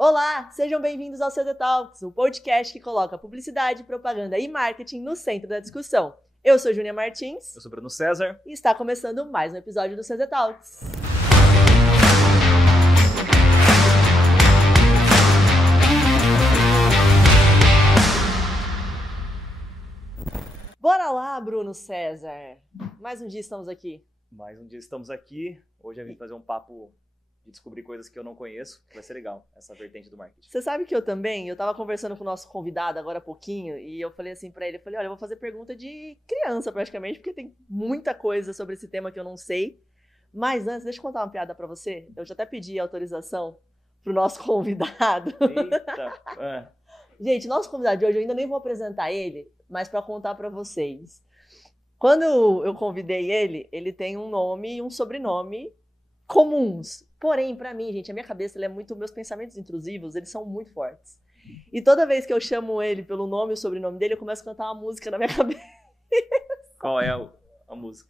Olá, sejam bem-vindos ao CZ Talks, o podcast que coloca publicidade, propaganda e marketing no centro da discussão. Eu sou Júnia Martins. Eu sou Bruno César. E está começando mais um episódio do CZ Talks. Bora lá, Bruno César. Mais um dia estamos aqui. Hoje eu vim fazer um papo de descobrir coisas que eu não conheço. Vai ser legal, essa vertente do marketing. Você sabe que eu tava conversando com o nosso convidado agora há pouquinho, e eu falei assim pra ele, olha, eu vou fazer pergunta de criança praticamente, porque tem muita coisa sobre esse tema que eu não sei. Mas antes, deixa eu contar uma piada pra você. Eu já até pedi autorização pro nosso convidado. Eita! Gente, nosso convidado de hoje, eu ainda nem vou apresentar ele, mas pra contar pra vocês. Quando eu convidei ele, ele tem um nome e um sobrenome comuns. Porém, pra mim, gente, a minha cabeça, meus pensamentos intrusivos, eles são muito fortes. E toda vez que eu chamo ele pelo nome e o sobrenome dele, eu começo a cantar uma música na minha cabeça. Qual é a música?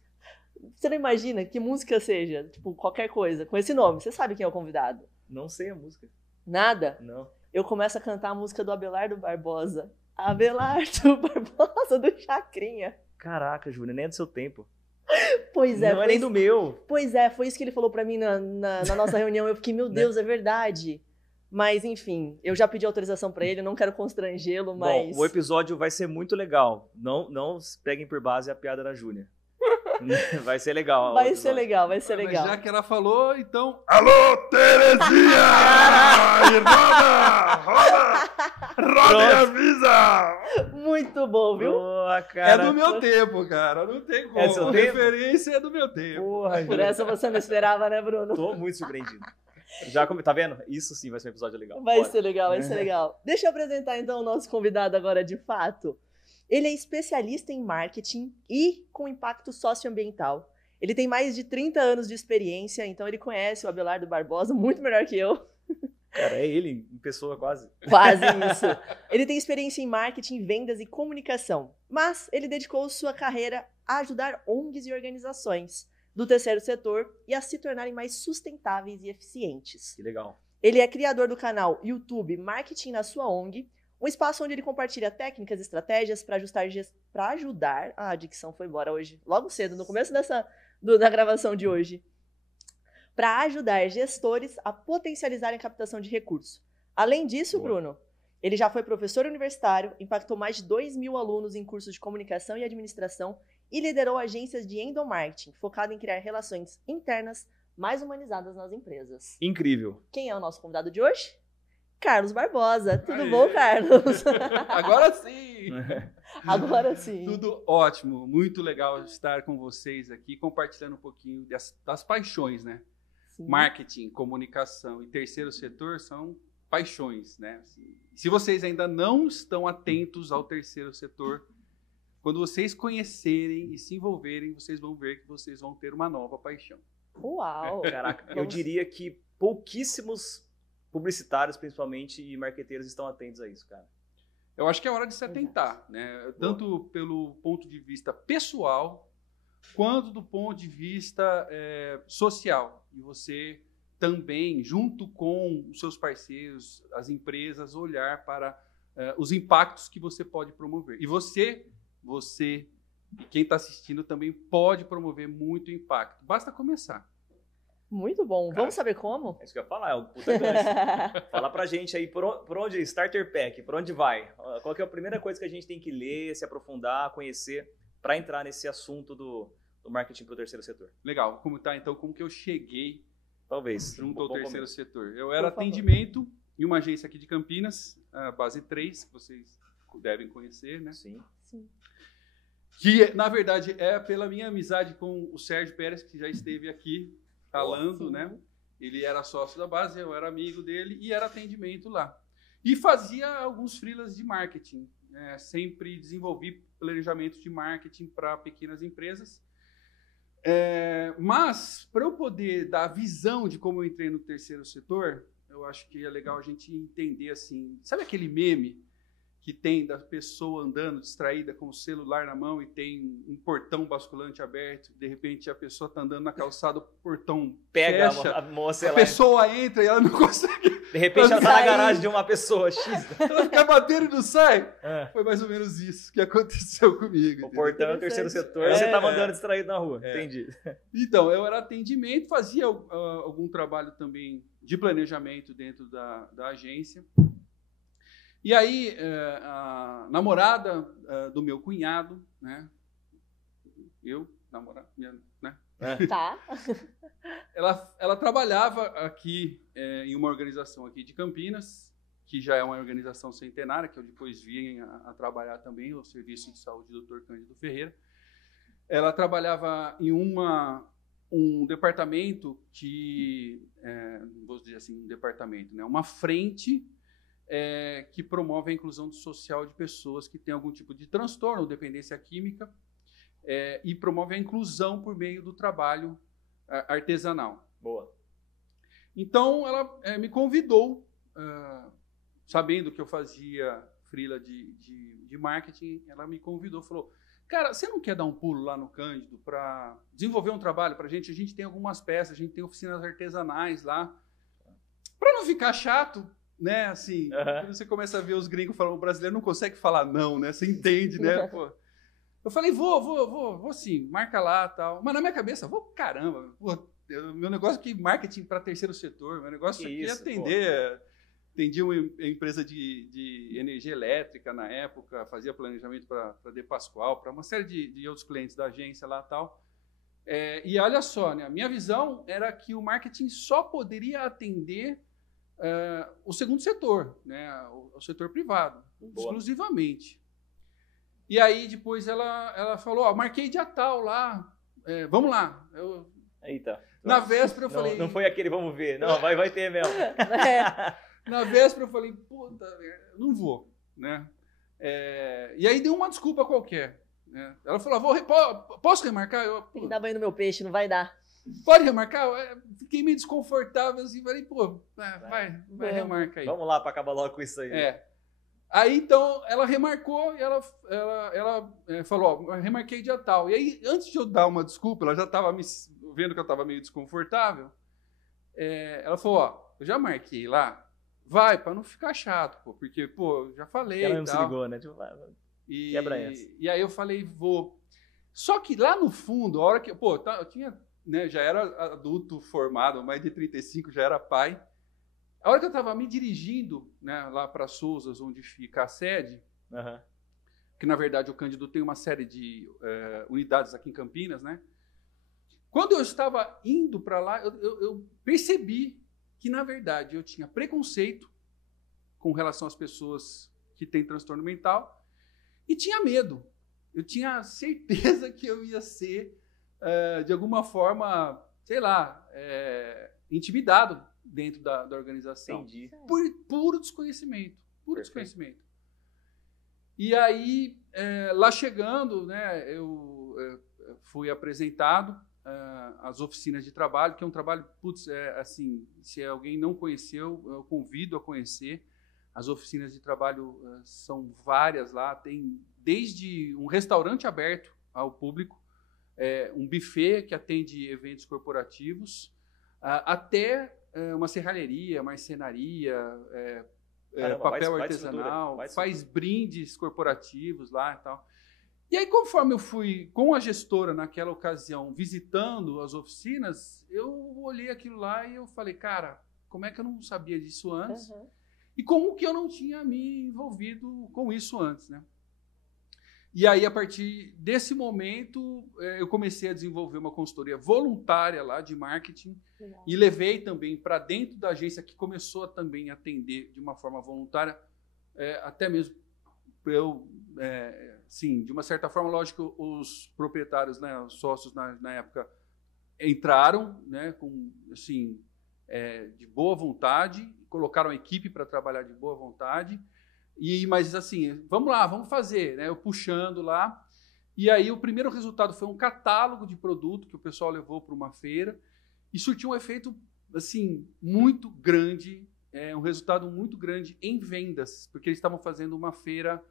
Você não imagina que música seja, tipo, qualquer coisa, com esse nome. Você sabe quem é o convidado? Não sei a música. Nada? Não. Eu começo a cantar a música do Abelardo Barbosa. Abelardo Barbosa, do Chacrinha. Caraca, Júlia, nem é do seu tempo. Pois é. Não é nem do meu. Pois é, foi isso que ele falou pra mim na nossa reunião. Eu fiquei, meu Deus, é verdade. Mas, enfim, eu já pedi autorização pra ele, eu não quero constrangê-lo, mas... Bom, o episódio vai ser muito legal. Não peguem por base a piada da Júlia. Vai ser legal. Vai ser legal. Mas já que ela falou, então... Alô, Terezinha! Roda e avisa! Muito bom, viu? Boa, cara. É do meu tempo, cara. Não tem como. É do seu tempo? Referência é do meu tempo. Porra, Por essa você não esperava, né, Bruno? Tô muito surpreendido. Tá vendo? Isso sim vai ser um episódio legal. Vai ser legal. Deixa eu apresentar, então, o nosso convidado agora, de fato. Ele é especialista em marketing e com impacto socioambiental. Ele tem mais de 30 anos de experiência, então ele conhece o Abelardo Barbosa muito melhor que eu. Cara, é ele em pessoa quase. Quase isso. Ele tem experiência em marketing, vendas e comunicação, mas ele dedicou sua carreira a ajudar ONGs e organizações do terceiro setor e a se tornarem mais sustentáveis e eficientes. Que legal. Ele é criador do canal YouTube Marketing na Sua ONG, um espaço onde ele compartilha técnicas e estratégias para ajudar... Ah, a dicção foi embora hoje, logo cedo, no começo da gravação de hoje. Para ajudar gestores a potencializarem a captação de recursos. Além disso, Boa. Bruno, ele já foi professor universitário, impactou mais de 2.000 alunos em cursos de comunicação e administração e liderou agências de endomarketing, focado em criar relações internas mais humanizadas nas empresas. Incrível. Quem é o nosso convidado de hoje? Carlos Barbosa. Tudo Aê. bom, Carlos? Agora sim! Agora sim. Tudo ótimo. Muito legal estar com vocês aqui, compartilhando um pouquinho das paixões, né? Sim. Marketing, comunicação e terceiro setor são paixões, né? Se vocês ainda não estão atentos ao terceiro setor, quando vocês conhecerem e se envolverem, vocês vão ver que vocês vão ter uma nova paixão. Uau! Caraca, eu diria que pouquíssimos publicitários, principalmente, e marqueteiros estão atentos a isso, cara. Eu acho que é hora de se atentar, né? Tanto pelo ponto de vista pessoal, quanto do ponto de vista social. E você também, junto com os seus parceiros, as empresas, olhar para os impactos que você pode promover. E você e quem está assistindo também pode promover muito impacto. Basta começar. Muito bom. Cara, vamos saber como? É isso que eu ia falar, é o puta gancho. Fala pra gente aí por onde, Starter Pack, por onde vai? Qual que é a primeira coisa que a gente tem que ler, se aprofundar, conhecer, para entrar nesse assunto do marketing pro terceiro setor? Legal. Como que eu cheguei Talvez. junto ao Bom terceiro começo. setor? Eu era Por favor. atendimento em uma agência aqui de Campinas, a Base 3, que vocês devem conhecer, né? Sim. Sim. Que, na verdade, é pela minha amizade com o Sérgio Pérez, que já esteve aqui falando, Sim. né? Ele era sócio da base, eu era amigo dele e era atendimento lá. E fazia alguns freelas de marketing. Sempre desenvolvi planejamento de marketing para pequenas empresas. Mas, para eu poder dar a visão de como eu entrei no terceiro setor, eu acho que é legal a gente entender assim. Sabe aquele meme que tem da pessoa andando distraída com o celular na mão e tem um portão basculante aberto, de repente a pessoa está andando na calçada, o portão Pega fecha, a moça a lá. pessoa entra e ela não consegue, De repente ela tá na Sai. garagem de uma pessoa X. ela fica batendo e não sai. É. Foi mais ou menos isso que aconteceu comigo. O entendeu? portão é o terceiro Interessante. setor, você tava É. andando distraído na rua. É. Entendi. Então, eu era atendimento, fazia algum trabalho também de planejamento dentro da agência. E aí, a namorada do meu cunhado, né? Né? Tá. Ela trabalhava aqui em uma organização aqui de Campinas, que já é uma organização centenária, que eu depois vim a trabalhar também, o Serviço de Saúde do Dr. Cândido Ferreira. Ela trabalhava em um departamento que, não vou dizer assim, um departamento, né? Uma frente que promove a inclusão social de pessoas que têm algum tipo de transtorno ou dependência química e promove a inclusão por meio do trabalho artesanal. Boa. Então, ela me convidou, sabendo que eu fazia freela de marketing, ela me convidou, falou, cara, você não quer dar um pulo lá no Cândido para desenvolver um trabalho para a gente? A gente tem algumas peças, a gente tem oficinas artesanais lá. Para não ficar chato, né? Assim, quando você começa a ver os gringos falando, o brasileiro não consegue falar não, né? Você entende, né? Pô. Eu falei, vou sim, marca lá e tal. Mas na minha cabeça, caramba, meu negócio aqui, marketing para terceiro setor, meu negócio aqui é atender. Atendia uma empresa de energia elétrica na época, fazia planejamento para De Pascoal, para uma série de outros clientes da agência lá e tal. E olha só, né, a minha visão era que o marketing só poderia atender o segundo setor, né, o setor privado, exclusivamente. E aí depois ela falou, marquei dia tal lá, vamos lá. Eita. Na véspera eu falei... Não foi aquele, vamos ver. Não, vai ter mesmo. Na véspera eu falei, puta, não vou, né? E aí deu uma desculpa qualquer, né? Ela falou, posso remarcar? Tem que dar banho no meu peixe, não vai dar. Pode remarcar? Fiquei meio desconfortável assim, falei, pô, vai remarca aí. Vamos lá para acabar logo com isso aí. Aí então ela remarcou e ela falou, remarquei dia tal. E aí, antes de eu dar uma desculpa, ela já estava me vendo que eu estava meio desconfortável. Ela falou, eu já marquei lá. Vai, para não ficar chato, pô, porque, pô, já falei. Ela e não tal. se ligou, né? Tipo, quebra essa. E aí eu falei, vou. Só que lá no fundo, a hora que. Pô, eu tinha, né, já era adulto formado, mais de 35, já era pai. A hora que eu estava me dirigindo, né, lá para Sousas, onde fica a sede, que na verdade o Cândido tem uma série de unidades aqui em Campinas, né? Quando eu estava indo para lá, eu percebi que, na verdade, eu tinha preconceito com relação às pessoas que têm transtorno mental e tinha medo. Eu tinha certeza que eu ia ser, de alguma forma, sei lá, intimidado dentro da organização. Entendi. Por puro desconhecimento. Desconhecimento. E aí, lá chegando, né, eu fui apresentado as oficinas de trabalho, que é um trabalho, assim, se alguém não conheceu, eu convido a conhecer. As oficinas de trabalho são várias lá, tem desde um restaurante aberto ao público, um buffet que atende eventos corporativos, até uma serralheria, marcenaria, papel artesanal, faz brindes corporativos lá e tal. E aí, conforme eu fui com a gestora naquela ocasião, visitando as oficinas, eu olhei aquilo lá e eu falei, cara, como é que eu não sabia disso antes? E como que eu não tinha me envolvido com isso antes, né? E aí, a partir desse momento, eu comecei a desenvolver uma consultoria voluntária lá de marketing. Legal. E levei também para dentro da agência, que começou a também atender de uma forma voluntária, até mesmo para eu, sim, de uma certa forma, lógico, os proprietários, né, os sócios na época entraram, né, com, assim, de boa vontade, colocaram a equipe para trabalhar de boa vontade. Mas assim, vamos lá, vamos fazer, né? Eu puxando lá. E aí o primeiro resultado foi um catálogo de produto que o pessoal levou para uma feira e surtiu um efeito, assim, muito grande um resultado muito grande em vendas, porque eles estavam fazendo uma feira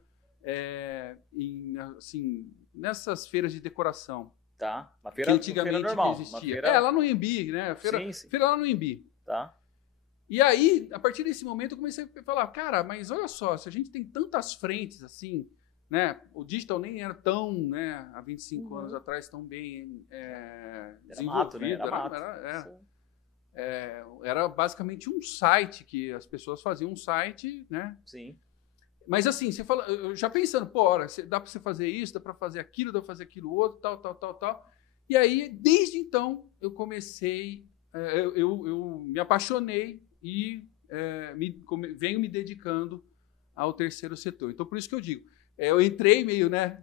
nessas feiras de decoração. Tá. Uma Que feira, antigamente uma feira normal. não existia. Uma feira... lá no Anhembi, né? Feira lá no Anhembi. Tá. E aí, a partir desse momento, eu comecei a falar, cara, mas olha só, se a gente tem tantas frentes assim, né? O digital nem era tão, né? Há 25 anos atrás, tão bem desenvolvido. Era mato. Era basicamente um site, que as pessoas faziam um site, né? Sim. Mas assim, você fala, eu já pensando, pô, olha, dá para você fazer isso, dá para fazer aquilo, dá para fazer aquilo outro, tal. E aí, desde então, eu comecei, eu me apaixonei e venho me dedicando ao terceiro setor. Então, por isso que eu digo, eu entrei meio, né,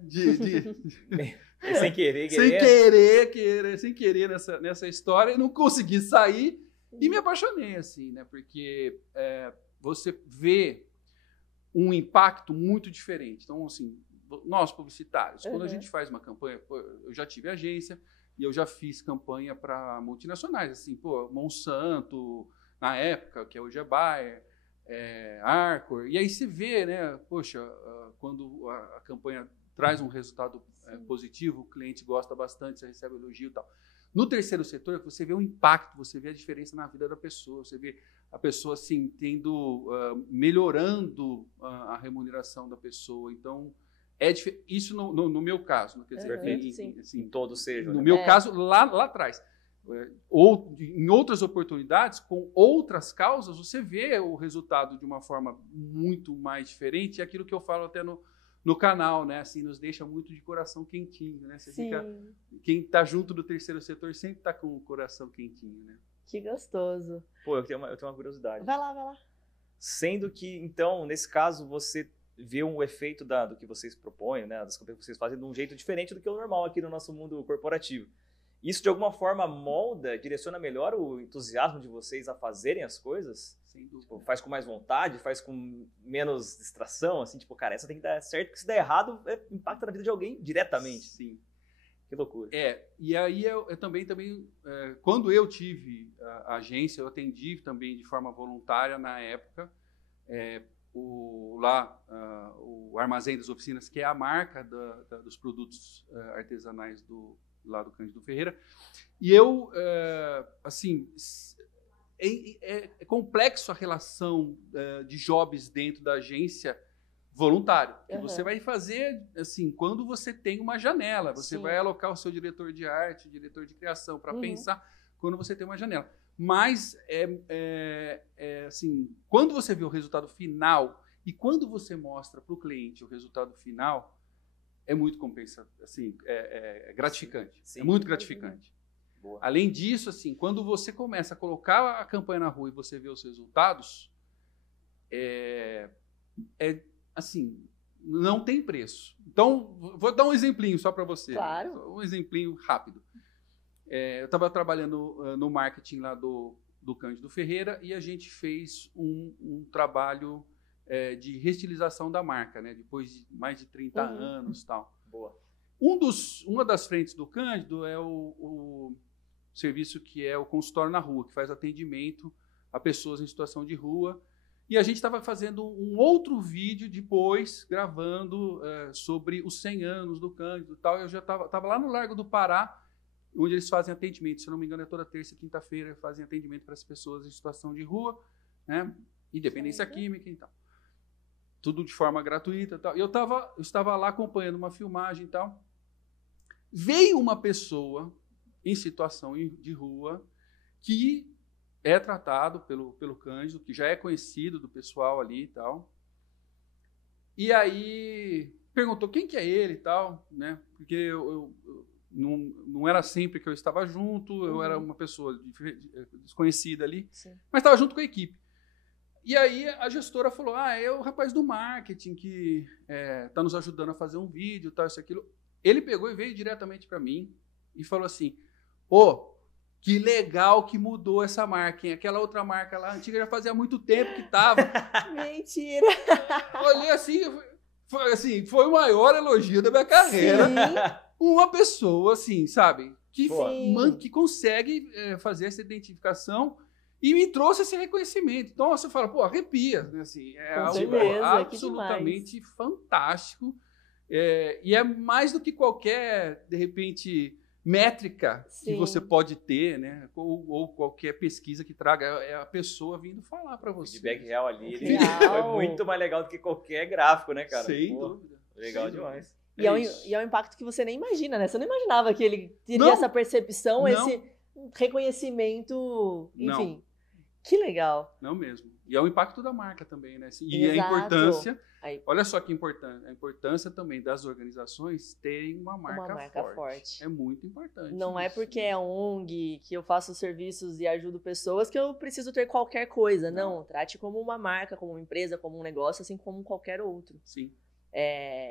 sem querer, sem querer nessa história, e não consegui sair e me apaixonei, assim, né, porque você vê um impacto muito diferente. Então, assim, nós publicitários, quando a gente faz uma campanha, eu já tive agência e eu já fiz campanha para multinacionais, assim, Monsanto, na época, que hoje é Bayer, Arcor, e aí você vê, né, poxa, quando a campanha traz um resultado positivo, o cliente gosta bastante, você recebe elogio e tal. No terceiro setor, você vê o impacto, você vê a diferença na vida da pessoa, você vê a pessoa assim, melhorando a remuneração da pessoa. Então, isso no meu caso. Quer dizer, em todos sejam. No meu caso, lá atrás. Ou em outras oportunidades, com outras causas, você vê o resultado de uma forma muito mais diferente. É aquilo que eu falo até no canal, né? Assim, nos deixa muito de coração quentinho, né? Quem está junto do terceiro setor sempre está com o coração quentinho, né? Que gostoso. Pô, eu tenho uma curiosidade. Vai lá. Sendo que, então, nesse caso, você vê um efeito do que vocês propõem, né? Das campanhas que vocês fazem de um jeito diferente do que o normal aqui no nosso mundo corporativo. Isso, de alguma forma, direciona melhor o entusiasmo de vocês a fazerem as coisas? Tipo, faz com mais vontade, faz com menos distração, assim, tipo, cara, essa tem que dar certo, porque se der errado, impacta na vida de alguém diretamente. Sim. Que loucura. E aí eu também quando eu tive a agência, eu atendi também de forma voluntária na época, o Armazém das Oficinas, que é a marca dos produtos artesanais lá do Cândido Ferreira. E eu, assim, é complexo a relação de jobs dentro da agência voluntário. Que você vai fazer, assim, quando você tem uma janela. Você vai alocar o seu diretor de arte, diretor de criação, para pensar quando você tem uma janela. Mas, assim, quando você vê o resultado final e quando você mostra para o cliente o resultado final, é muito compensador, assim, é gratificante. Sim. É muito gratificante. Boa. Além disso, assim, quando você começa a colocar a campanha na rua e você vê os resultados, assim, não tem preço. Então, vou dar um exemplinho só para você. Claro. Um exemplinho rápido. Eu estava trabalhando no marketing lá do Cândido Ferreira e a gente fez um trabalho de reestilização da marca, né? Depois de mais de 30 anos e tal. Boa. Uma das frentes do Cândido é o serviço que é o consultório na rua, que faz atendimento a pessoas em situação de rua. E a gente estava fazendo um outro vídeo depois, gravando sobre os 100 anos do Cândido e tal. Eu já estava lá no Largo do Pará, onde eles fazem atendimento. Se eu não me engano, é toda terça e quinta-feira, fazem atendimento para as pessoas em situação de rua, né? Independência química e tal. Tudo de forma gratuita e tal. Eu estava lá acompanhando uma filmagem e tal. Veio uma pessoa em situação de rua que é tratado pelo Cândido, que já é conhecido do pessoal ali e tal. E aí perguntou quem que é ele e tal, né? Porque eu não era sempre que eu estava junto, eu era uma pessoa desconhecida ali, mas estava junto com a equipe. E aí a gestora falou, é o rapaz do marketing que está nos ajudando a fazer um vídeo, tal, isso, aquilo. Ele pegou e veio diretamente para mim e falou assim, que legal que mudou essa marca, hein? Aquela outra marca lá antiga já fazia muito tempo que estava. Mentira! Olhei assim, foi o maior elogio da minha carreira. Sim. Uma pessoa, assim, sabe, que Sim. que consegue fazer essa identificação E me trouxe esse reconhecimento. Então você fala, pô, arrepia, né? Assim, é Com algo certeza, absolutamente fantástico. E é mais do que qualquer, de repente, métrica que Sim. você pode ter, né? Ou qualquer pesquisa que traga, é a pessoa vindo falar para O você. feedback real ali, ele Real. foi muito mais legal do que qualquer gráfico, né, cara? Sem Pô, dúvida. legal Sem dúvida. demais. E isso. é um impacto que você nem imagina, né? Você não imaginava que ele teria Não. essa percepção, Não. esse reconhecimento, enfim. Que legal. Não mesmo. E é o impacto da marca também, né? E a Exato. importância, Aí, olha só que importante, a importância também das organizações terem uma marca, marca forte. forte. É muito importante. não é isso. porque é ONG, que eu faço serviços e ajudo pessoas, que eu preciso ter qualquer coisa. Não, trate como uma marca, como uma empresa, como um negócio, assim como qualquer outro. Sim.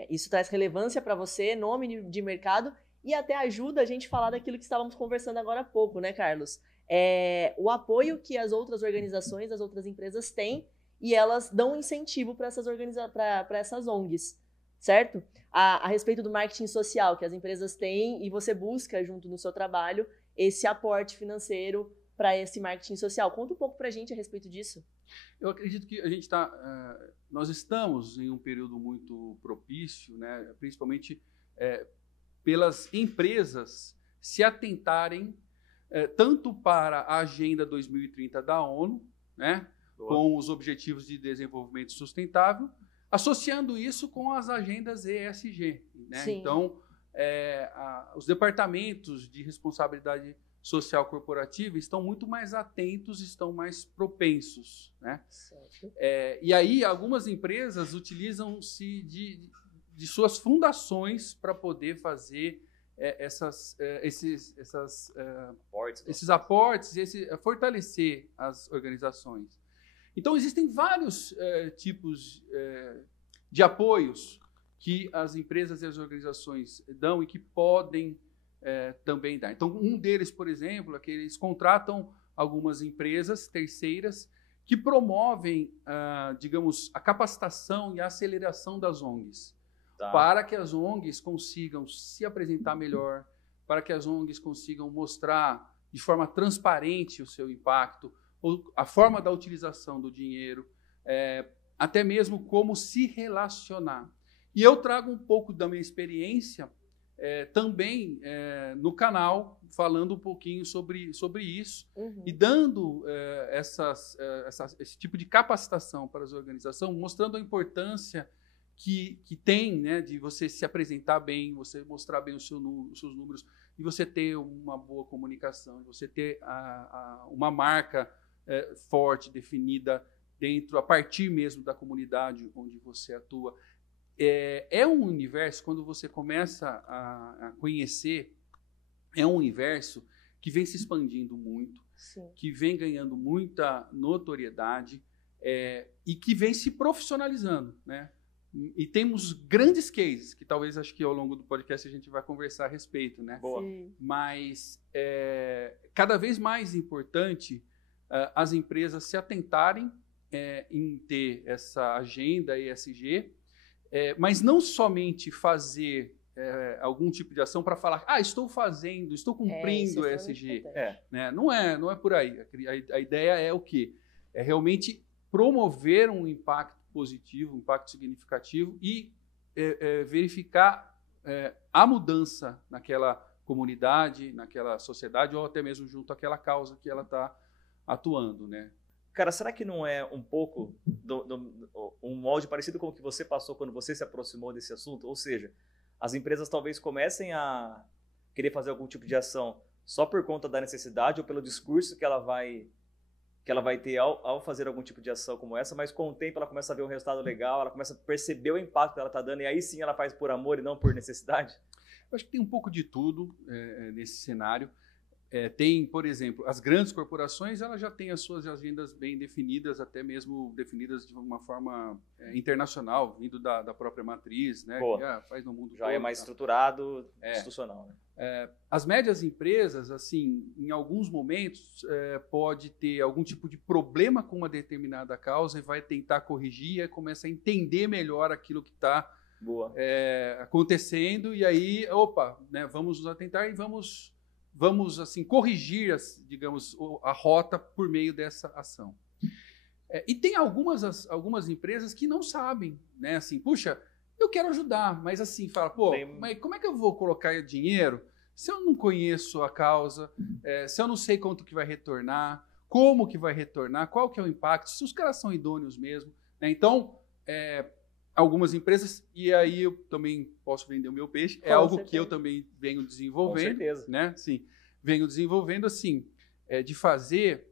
Isso traz relevância para você, nome de mercado, e até ajuda a gente a falar daquilo que estávamos conversando agora há pouco, né, Carlos? O apoio que as outras organizações, as outras empresas têm, e elas dão incentivo para essas ONGs, certo? A respeito do marketing social que as empresas têm, e você busca, junto no seu trabalho, esse aporte financeiro para esse marketing social. Conta um pouco para a gente a respeito disso. Eu acredito que a gente nós estamos em um período muito propício, né, principalmente pelas empresas se atentarem tanto para a Agenda 2030 da ONU, né, com os Objetivos de Desenvolvimento Sustentável, associando isso com as agendas ESG. Né? Sim. Então, os departamentos de responsabilidade social corporativa estão muito mais atentos, estão mais propensos. Né? Certo. E aí, algumas empresas utilizam-se de suas fundações para poder fazer esses aportes, fortalecer as organizações. Então, existem vários tipos de apoios que as empresas e as organizações dão e que podem também dar. Então, um deles, por exemplo, é que eles contratam algumas empresas terceiras que promovem, digamos, a capacitação e a aceleração das ONGs, para que as ONGs consigam se apresentar melhor, para que as ONGs consigam mostrar de forma transparente o seu impacto, a forma da utilização do dinheiro, até mesmo como se relacionar. E eu trago um pouco da minha experiência também no canal, falando um pouquinho sobre isso, e dando esse tipo de capacitação para as organizações, mostrando a importância que tem, né, de você se apresentar bem, você mostrar bem os seus números, e você ter uma boa comunicação, e você ter uma marca forte, definida a partir mesmo da comunidade onde você atua. É um universo, quando você começa a conhecer, é um universo que vem se expandindo muito, Sim. que vem ganhando muita notoriedade e que vem se profissionalizando, né? E temos grandes cases, que talvez acho que ao longo do podcast a gente vai conversar a respeito, né? Boa. Sim. Mas cada vez mais importante as empresas se atentarem em ter essa agenda ESG, mas não somente fazer algum tipo de ação para falar, estou cumprindo o ESG. Né? Não é por aí. A ideia é o quê? É realmente promover um impacto positivo, um impacto significativo e verificar a mudança naquela comunidade, naquela sociedade ou até mesmo junto àquela causa que ela está atuando, né? Cara, será que não é um pouco um molde parecido com o que você passou quando você se aproximou desse assunto? Ou seja, as empresas talvez comecem a querer fazer algum tipo de ação só por conta da necessidade ou pelo discurso que ela vai ter ao fazer algum tipo de ação como essa, mas com o tempo ela começa a ver um resultado legal, ela começa a perceber o impacto que ela está dando e aí sim ela faz por amor e não por necessidade? Eu acho que tem um pouco de tudo nesse cenário. Tem, por exemplo, as grandes corporações, elas já têm as suas agendas bem definidas, até mesmo definidas de uma forma internacional, vindo da própria matriz, né? Que faz no mundo já todo, é mais estruturado, institucional, né? As médias empresas, assim, em alguns momentos, pode ter algum tipo de problema com uma determinada causa e vai tentar corrigir, começa a entender melhor aquilo que está acontecendo e aí, né, vamos nos atentar e vamos vamos assim corrigir, digamos, a rota por meio dessa ação. E tem algumas empresas que não sabem, né? Assim, puxa, eu quero ajudar, mas assim, fala, pô, mas como é que eu vou colocar dinheiro se eu não conheço a causa, se eu não sei quanto que vai retornar, como que vai retornar, qual que é o impacto, se os caras são idôneos mesmo, né? Então, algumas empresas, e aí eu também posso vender o meu peixe, é algo que eu também venho desenvolvendo. Com certeza. Né? Sim, venho desenvolvendo assim, de fazer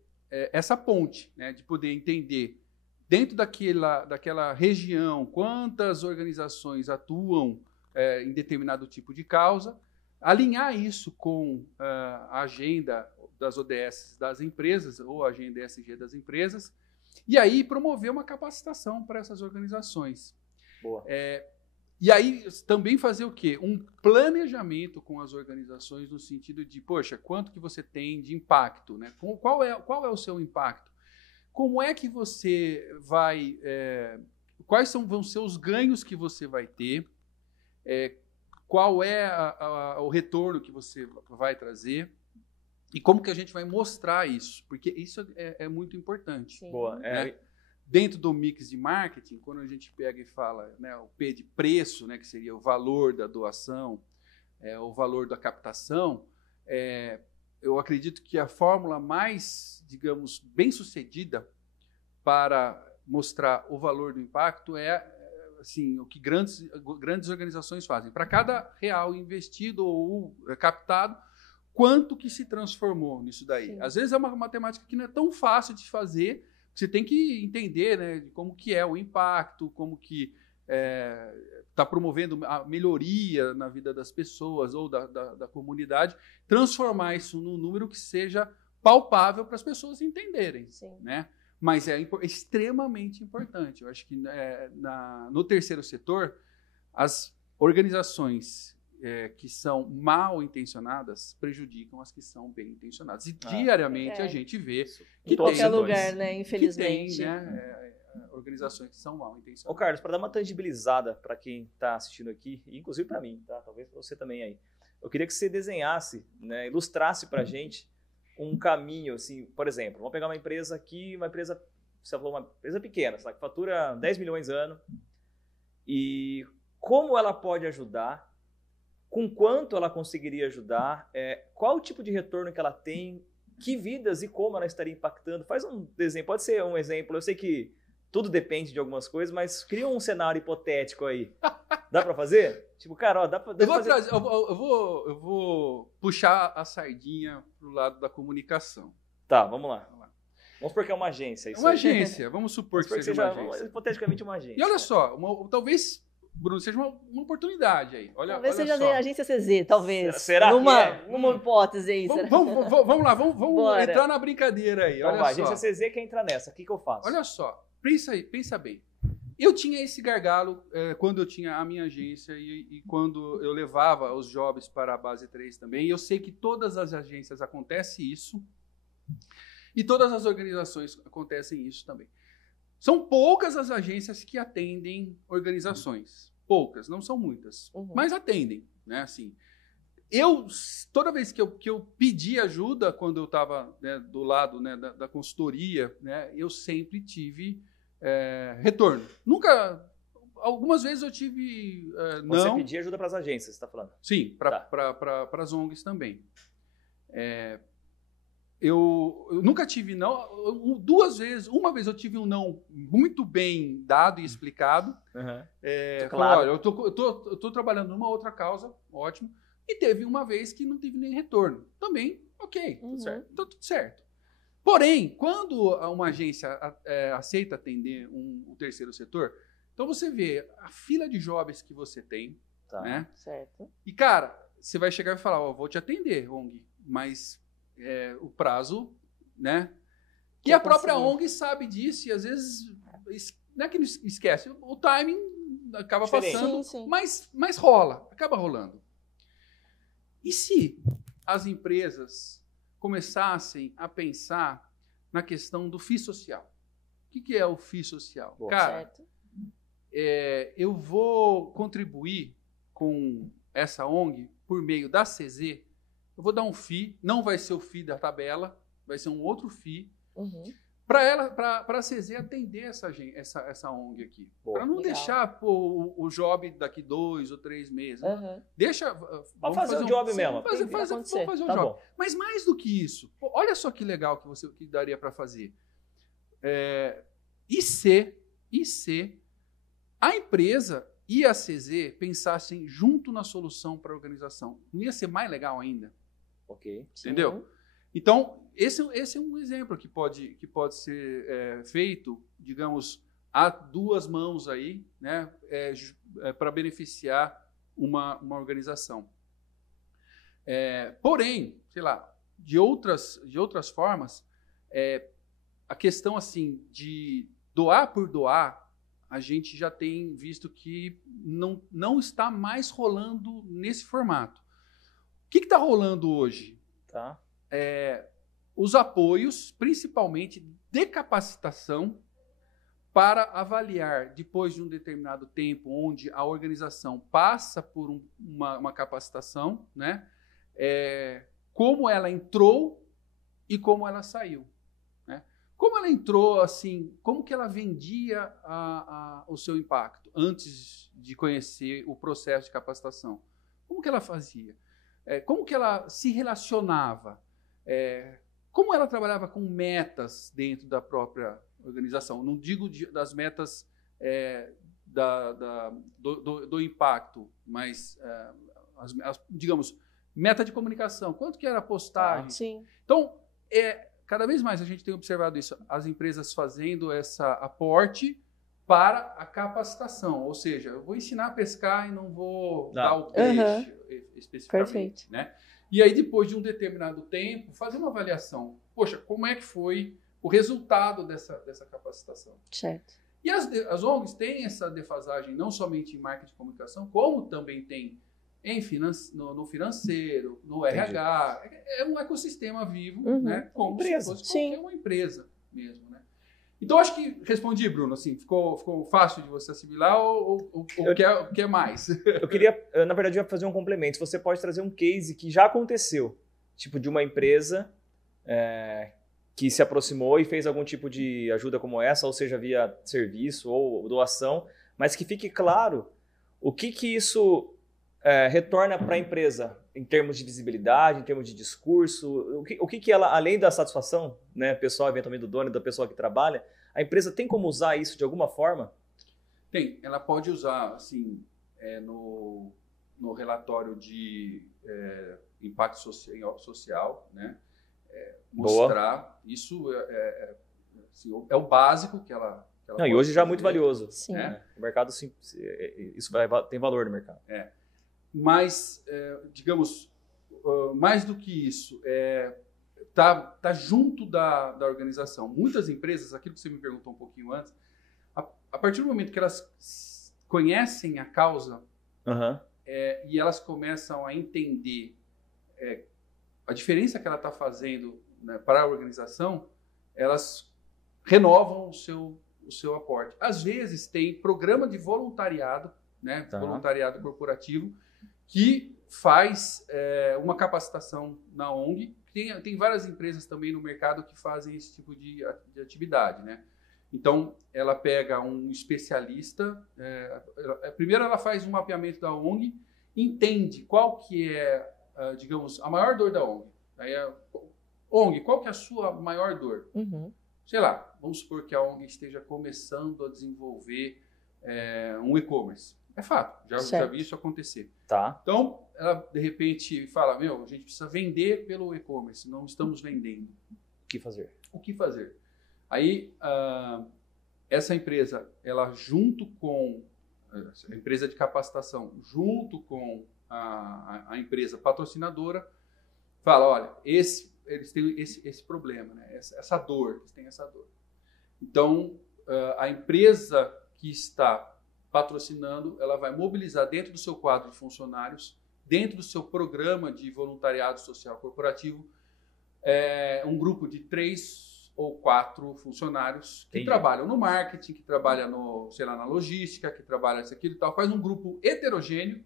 essa ponte, né? De poder entender dentro daquela região quantas organizações atuam em determinado tipo de causa, alinhar isso com a agenda das ODS das empresas ou a agenda ESG das empresas, e aí promover uma capacitação para essas organizações. Boa. E aí também fazer o quê? Um planejamento com as organizações no sentido de, poxa, quanto que você tem de impacto, né? Qual é o seu impacto? Como é que você vai... quais vão ser os ganhos que você vai ter? Qual é o retorno que você vai trazer? E como que a gente vai mostrar isso? Porque isso é muito importante. Sim. Boa. Né? Dentro do mix de marketing, quando a gente pega e fala, né, o P de preço, né, que seria o valor da doação, o valor da captação, eu acredito que a fórmula mais, digamos, bem-sucedida para mostrar o valor do impacto assim, o que grandes organizações fazem. Para cada real investido ou captado, quanto que se transformou nisso daí? Sim. Às vezes é uma matemática que não é tão fácil de fazer. Você tem que entender, né, como que é o impacto, como que está promovendo a melhoria na vida das pessoas ou da comunidade, transformar isso num número que seja palpável para as pessoas entenderem. Sim. Né? Mas é extremamente importante. Eu acho que no terceiro setor, as organizações que são mal intencionadas prejudicam as que são bem intencionadas. E diariamente a gente vê que em qualquer lugar, né? Infelizmente. Que tem, organizações que são mal intencionadas. Ô, Carlos, para dar uma tangibilizada para quem está assistindo aqui, e inclusive para mim, tá? Talvez para você também aí. Eu queria que você desenhasse, né, ilustrasse para a gente um caminho, assim, por exemplo, vamos pegar uma empresa aqui, você falou uma empresa pequena, sabe, que fatura 10 milhões ano, e como ela pode ajudar, com quanto ela conseguiria ajudar, qual o tipo de retorno que ela tem, que vidas e como ela estaria impactando. Faz um desenho, pode ser um exemplo, eu sei que tudo depende de algumas coisas, mas cria um cenário hipotético aí. Dá para fazer? Tipo, cara, ó, dá para fazer... Eu vou puxar a sardinha pro lado da comunicação. Tá, vamos lá. Vamos supor que é uma agência. Isso agência, vamos supor que seja uma agência. Hipoteticamente uma agência. E olha só, talvez... Bruno, seja uma oportunidade aí. Talvez seja a agência CZ, talvez. Será numa hipótese aí. Vamos lá, vamos entrar na brincadeira aí. Então, olha só. A agência CZ quer entrar nessa. O que eu faço? Olha só, pensa bem. Eu tinha esse gargalo quando eu tinha a minha agência e quando eu levava os jobs para a Base 3 também. E eu sei que todas as agências acontece isso e todas as organizações acontecem isso também. São poucas as agências que atendem organizações. Poucas, não são muitas, mas atendem, né? Assim, toda vez que eu pedi ajuda, quando eu estava, né, do lado, né, da consultoria, né, eu sempre tive retorno. Algumas vezes eu tive não. Você pedia ajuda para as agências, você está falando? Sim, para as ONGs também. Eu nunca tive não, duas vezes, uma vez eu tive um não muito bem dado e explicado. Claro. Olha, eu tô trabalhando numa outra causa, ótimo, e teve uma vez que não tive nem retorno. Também, ok, tudo certo. Então, tudo certo. Porém, quando uma agência aceita atender o terceiro setor, então você vê a fila de jobs que você tem, né? Certo. E, cara, você vai chegar e falar, vou te atender, ONG, mas... o prazo, né? E a própria ONG sabe disso e às vezes não é que não esquece, o timing acaba passando, sim. Mas rola, acaba rolando. E se as empresas começassem a pensar na questão do FII social? O que é o FII social? Boa. Cara, Certo. Eu vou contribuir com essa ONG por meio da CZ eu vou dar um FII, não vai ser o FII da tabela, vai ser um outro FII, Uhum. para a CZ atender essa ONG aqui. Para não Legal. deixar o job daqui 2 ou 3 meses. Uhum. Deixa. Vamos fazer o job mesmo. Vamos Tem que acontecer. fazer o Tá job. bom. Mas mais do que isso, pô, olha só que legal que daria para fazer. E se a empresa e a CZ pensassem junto na solução para a organização? Não ia ser mais legal ainda? Ok. Entendeu? Então, esse é um exemplo que pode ser feito, digamos, a duas mãos aí, né, para beneficiar uma organização. Porém, sei lá, de outras formas, a questão assim de doar por doar, a gente já tem visto que não está mais rolando nesse formato. O que está rolando hoje? Tá. Os apoios, principalmente de capacitação, para avaliar, depois de um determinado tempo, onde a organização passa por uma capacitação, né, como ela entrou e como ela saiu. Né? Como ela entrou, assim, como que ela vendia o seu impacto antes de conhecer o processo de capacitação? Como que ela fazia? Como que ela se relacionava? Como ela trabalhava com metas dentro da própria organização? Não digo das metas do impacto, mas, digamos, meta de comunicação. Quanto que era a postagem? Sim. Então, cada vez mais a gente tem observado isso, as empresas fazendo esse aporte para a capacitação. Ou seja, eu vou ensinar a pescar e não vou dar o peixe especificamente. Perfeito. Né? E aí, depois de um determinado tempo, fazer uma avaliação. Poxa, como é que foi o resultado dessa capacitação? Certo. E as ONGs têm essa defasagem não somente em marketing de comunicação, como também tem no financeiro, no RH. É um ecossistema vivo, né? Como se fosse qualquer uma empresa mesmo. Né? Então, acho que respondi, Bruno. Assim, ficou fácil de você assimilar ou quer mais? Eu queria, na verdade, eu ia fazer um complemento. Você pode trazer um case que já aconteceu, tipo de uma empresa que se aproximou e fez algum tipo de ajuda como essa, ou seja, via serviço ou doação, mas que fique claro o que isso retorna para a empresa em termos de visibilidade, em termos de discurso, o que ela, além da satisfação, né, pessoal, eventualmente do dono e da pessoa que trabalha, a empresa tem como usar isso de alguma forma? Tem, ela pode usar, assim, no relatório de impacto social, né, mostrar. Boa. Isso assim, é o básico que ela não, e hoje já é muito valioso. Sim. O mercado, isso tem valor no mercado. Mas, digamos, mais do que isso, tá junto da organização. Muitas empresas, aquilo que você me perguntou um pouquinho antes, a partir do momento que elas conhecem a causa e elas começam a entender a diferença que ela está fazendo, né, para a organização, elas renovam o seu aporte. Às vezes tem programa de voluntariado, né, voluntariado corporativo, que faz uma capacitação na ONG. Tem várias empresas também no mercado que fazem esse tipo de atividade, né? Então, ela pega um especialista, primeiro ela faz um mapeamento da ONG, entende qual que é, digamos, a maior dor da ONG. Aí ONG, qual que é a sua maior dor? Sei lá, vamos supor que a ONG esteja começando a desenvolver um e-commerce. É fato, já vi isso acontecer. Tá. Então, ela de repente fala, a gente precisa vender pelo e-commerce, não estamos vendendo. O que fazer? Aí, essa empresa, ela junto com a empresa de capacitação, junto com a empresa patrocinadora, fala, olha, eles têm esse problema, né? Essa dor, eles têm essa dor. Então, a empresa que está patrocinando, ela vai mobilizar dentro do seu quadro de funcionários, dentro do seu programa de voluntariado social corporativo, um grupo de 3 ou 4 funcionários que trabalham no marketing, que trabalham na logística, que trabalham isso, aquilo e tal, faz um grupo heterogêneo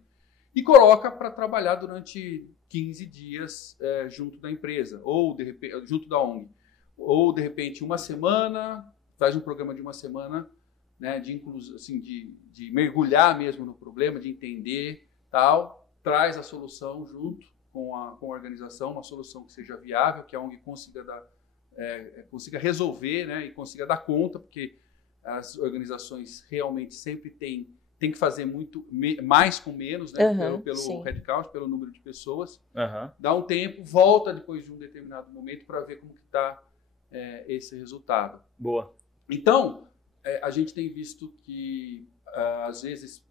e coloca para trabalhar durante 15 dias junto da empresa, ou de repente, junto da ONG. Ou, de repente, uma semana, faz um programa de uma semana, né, de inclusão, assim, de mergulhar mesmo no problema, de entender, tal, traz a solução junto com a organização, uma solução que seja viável, que a ONG consiga resolver, né, e consiga dar conta, porque as organizações realmente sempre têm que fazer muito mais com menos, né, pelo headcount, pelo número de pessoas. Dá um tempo, volta depois de um determinado momento para ver como que está esse resultado. Boa. Então, a gente tem visto que, às vezes,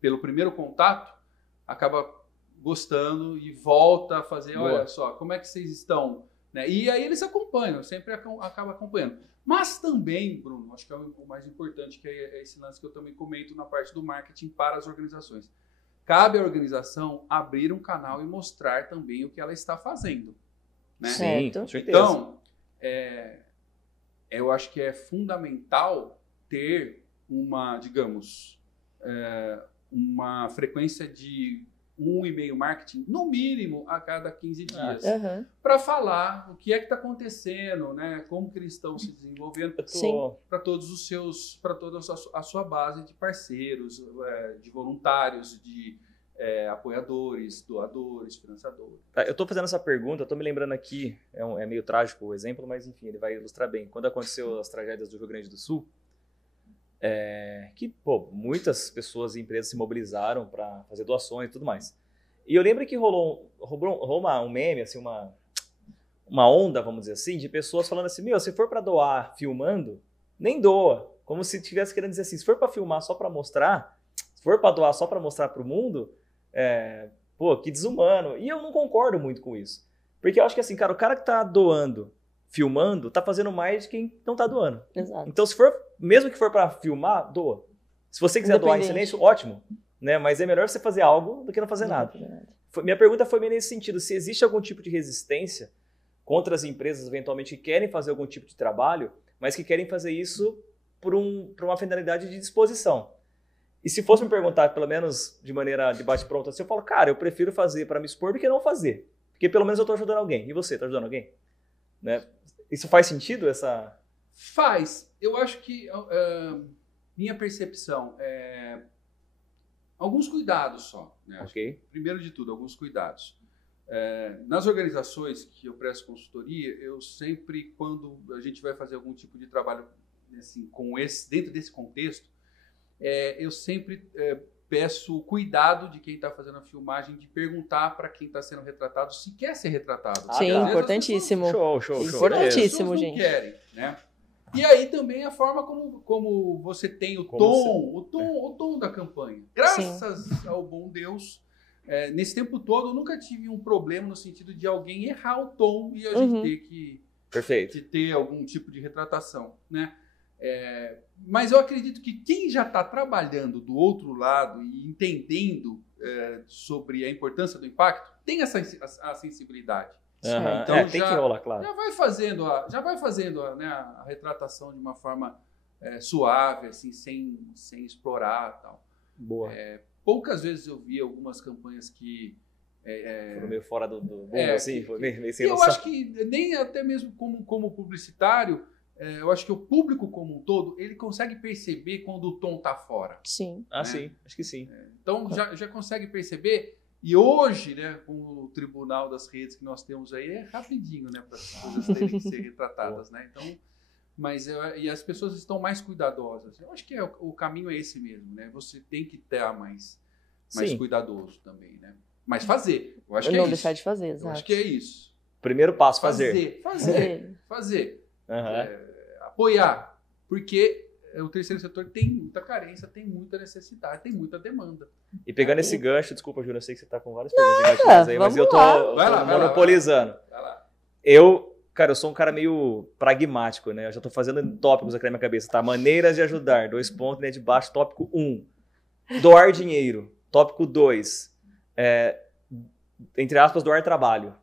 pelo primeiro contato, acaba gostando e volta a fazer, Boa. olha só, como é que vocês estão? Né? E aí eles acompanham, sempre acaba acompanhando. Mas também, Bruno, acho que é o mais importante, que é esse lance que eu também comento na parte do marketing para as organizações. Cabe à organização abrir um canal e mostrar também o que ela está fazendo. Né? Sim, com certeza. Então, eu acho que é fundamental ter uma, digamos, uma frequência de um e-mail marketing, no mínimo, a cada 15 dias, para falar o que é que está acontecendo, né? Como que eles estão se desenvolvendo para todos os seus, para toda a sua base de parceiros, de voluntários, de apoiadores, doadores, financiadores. Eu estou fazendo essa pergunta, eu estou me lembrando aqui, é meio trágico o exemplo, mas enfim, ele vai ilustrar bem. Quando aconteceu as tragédias do Rio Grande do Sul, muitas pessoas e empresas se mobilizaram para fazer doações e tudo mais. E eu lembro que rolou um meme, assim, uma onda, vamos dizer assim, de pessoas falando assim, se for para doar filmando, nem doa. Como se estivesse querendo dizer assim, se for para filmar só para mostrar, se for para doar só para mostrar para o mundo, que desumano. E eu não concordo muito com isso. Porque eu acho que assim, cara, o cara que tá doando, filmando, tá fazendo mais de quem não tá doando. Exato. Então, mesmo que for para filmar, doa. Se você quiser doar em silêncio, ótimo. Né? Mas é melhor você fazer algo do que não fazer nada. Minha pergunta foi meio nesse sentido. Se existe algum tipo de resistência contra as empresas, eventualmente, que querem fazer algum tipo de trabalho, mas que querem fazer isso por uma finalidade de disposição. E se fosse me perguntar, pelo menos de maneira de bate-pronto, assim, eu falo, cara, eu prefiro fazer para me expor do que não fazer. Porque pelo menos eu estou ajudando alguém. E você, está ajudando alguém? Né? Isso faz sentido? Faz. Eu acho que minha percepção é alguns cuidados só. Né? Okay. Primeiro de tudo, alguns cuidados. Nas organizações que eu presto consultoria, eu sempre, quando a gente vai fazer algum tipo de trabalho assim, dentro desse contexto, eu sempre peço cuidado de quem está fazendo a filmagem de perguntar para quem está sendo retratado se quer ser retratado. Sim, importantíssimo. Show. Importantíssimo, as pessoas gente. não querem, né? E aí também a forma como você tem o tom da campanha. Graças ao bom Deus, nesse tempo todo eu nunca tive um problema no sentido de alguém errar o tom e a gente ter que ter algum tipo de retratação, né? Mas eu acredito que quem já está trabalhando do outro lado e entendendo sobre a importância do impacto tem a sensibilidade. Então tem que rolar, claro. Já vai fazendo a retratação de uma forma suave, assim, sem explorar, tal. Boa. Poucas vezes eu vi algumas campanhas que foram meio fora do bom, assim, foi meio sem eu noção. acho que nem até mesmo como publicitário, eu acho que o público como um todo, ele consegue perceber quando o tom tá fora. Sim. Né? Sim, acho que sim. Então já consegue perceber. E hoje, né, com o tribunal das redes que nós temos aí, é rapidinho, né, para as coisas terem que ser retratadas, né? Então, e as pessoas estão mais cuidadosas. Eu acho que o caminho é esse mesmo, né? Você tem que estar mais cuidadoso também, né? Mas fazer. Eu acho que é isso. Não deixar de fazer, exato. Eu acho que é isso. Primeiro passo, fazer. Fazer. Apoiar. Porque o terceiro setor tem muita carência, tem muita necessidade, tem muita demanda. E pegando esse gancho, desculpa, Júlia, eu sei que você está com várias perguntas aí, mas eu tô monopolizando. Vai lá. Eu sou um cara meio pragmático, né? Eu já tô fazendo tópicos aqui na minha cabeça, tá? Maneiras de ajudar, 2 pontos, né, de baixo, tópico 1. Doar dinheiro, tópico 2. Entre aspas, doar trabalho,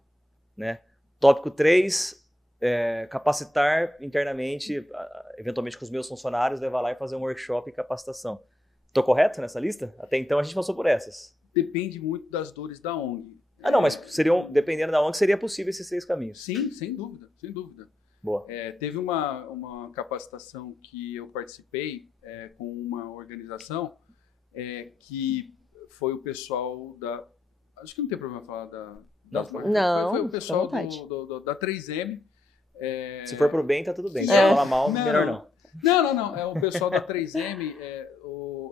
né? Tópico 3, capacitar internamente, eventualmente com os meus funcionários, levar lá e fazer um workshop e capacitação. Estou correto nessa lista? Até então a gente passou por essas. depende muito das dores da ONG. Não, mas dependendo da ONG, seria possível esses 3 caminhos. Sim, sem dúvida, sem dúvida. Boa. Teve uma capacitação que eu participei com uma organização que foi o pessoal da... Acho que não tem problema falar da... Não, foi o pessoal da 3M. Se for pro bem, tá tudo bem. Se É. for falar mal, melhor não. Não. É o pessoal da 3M.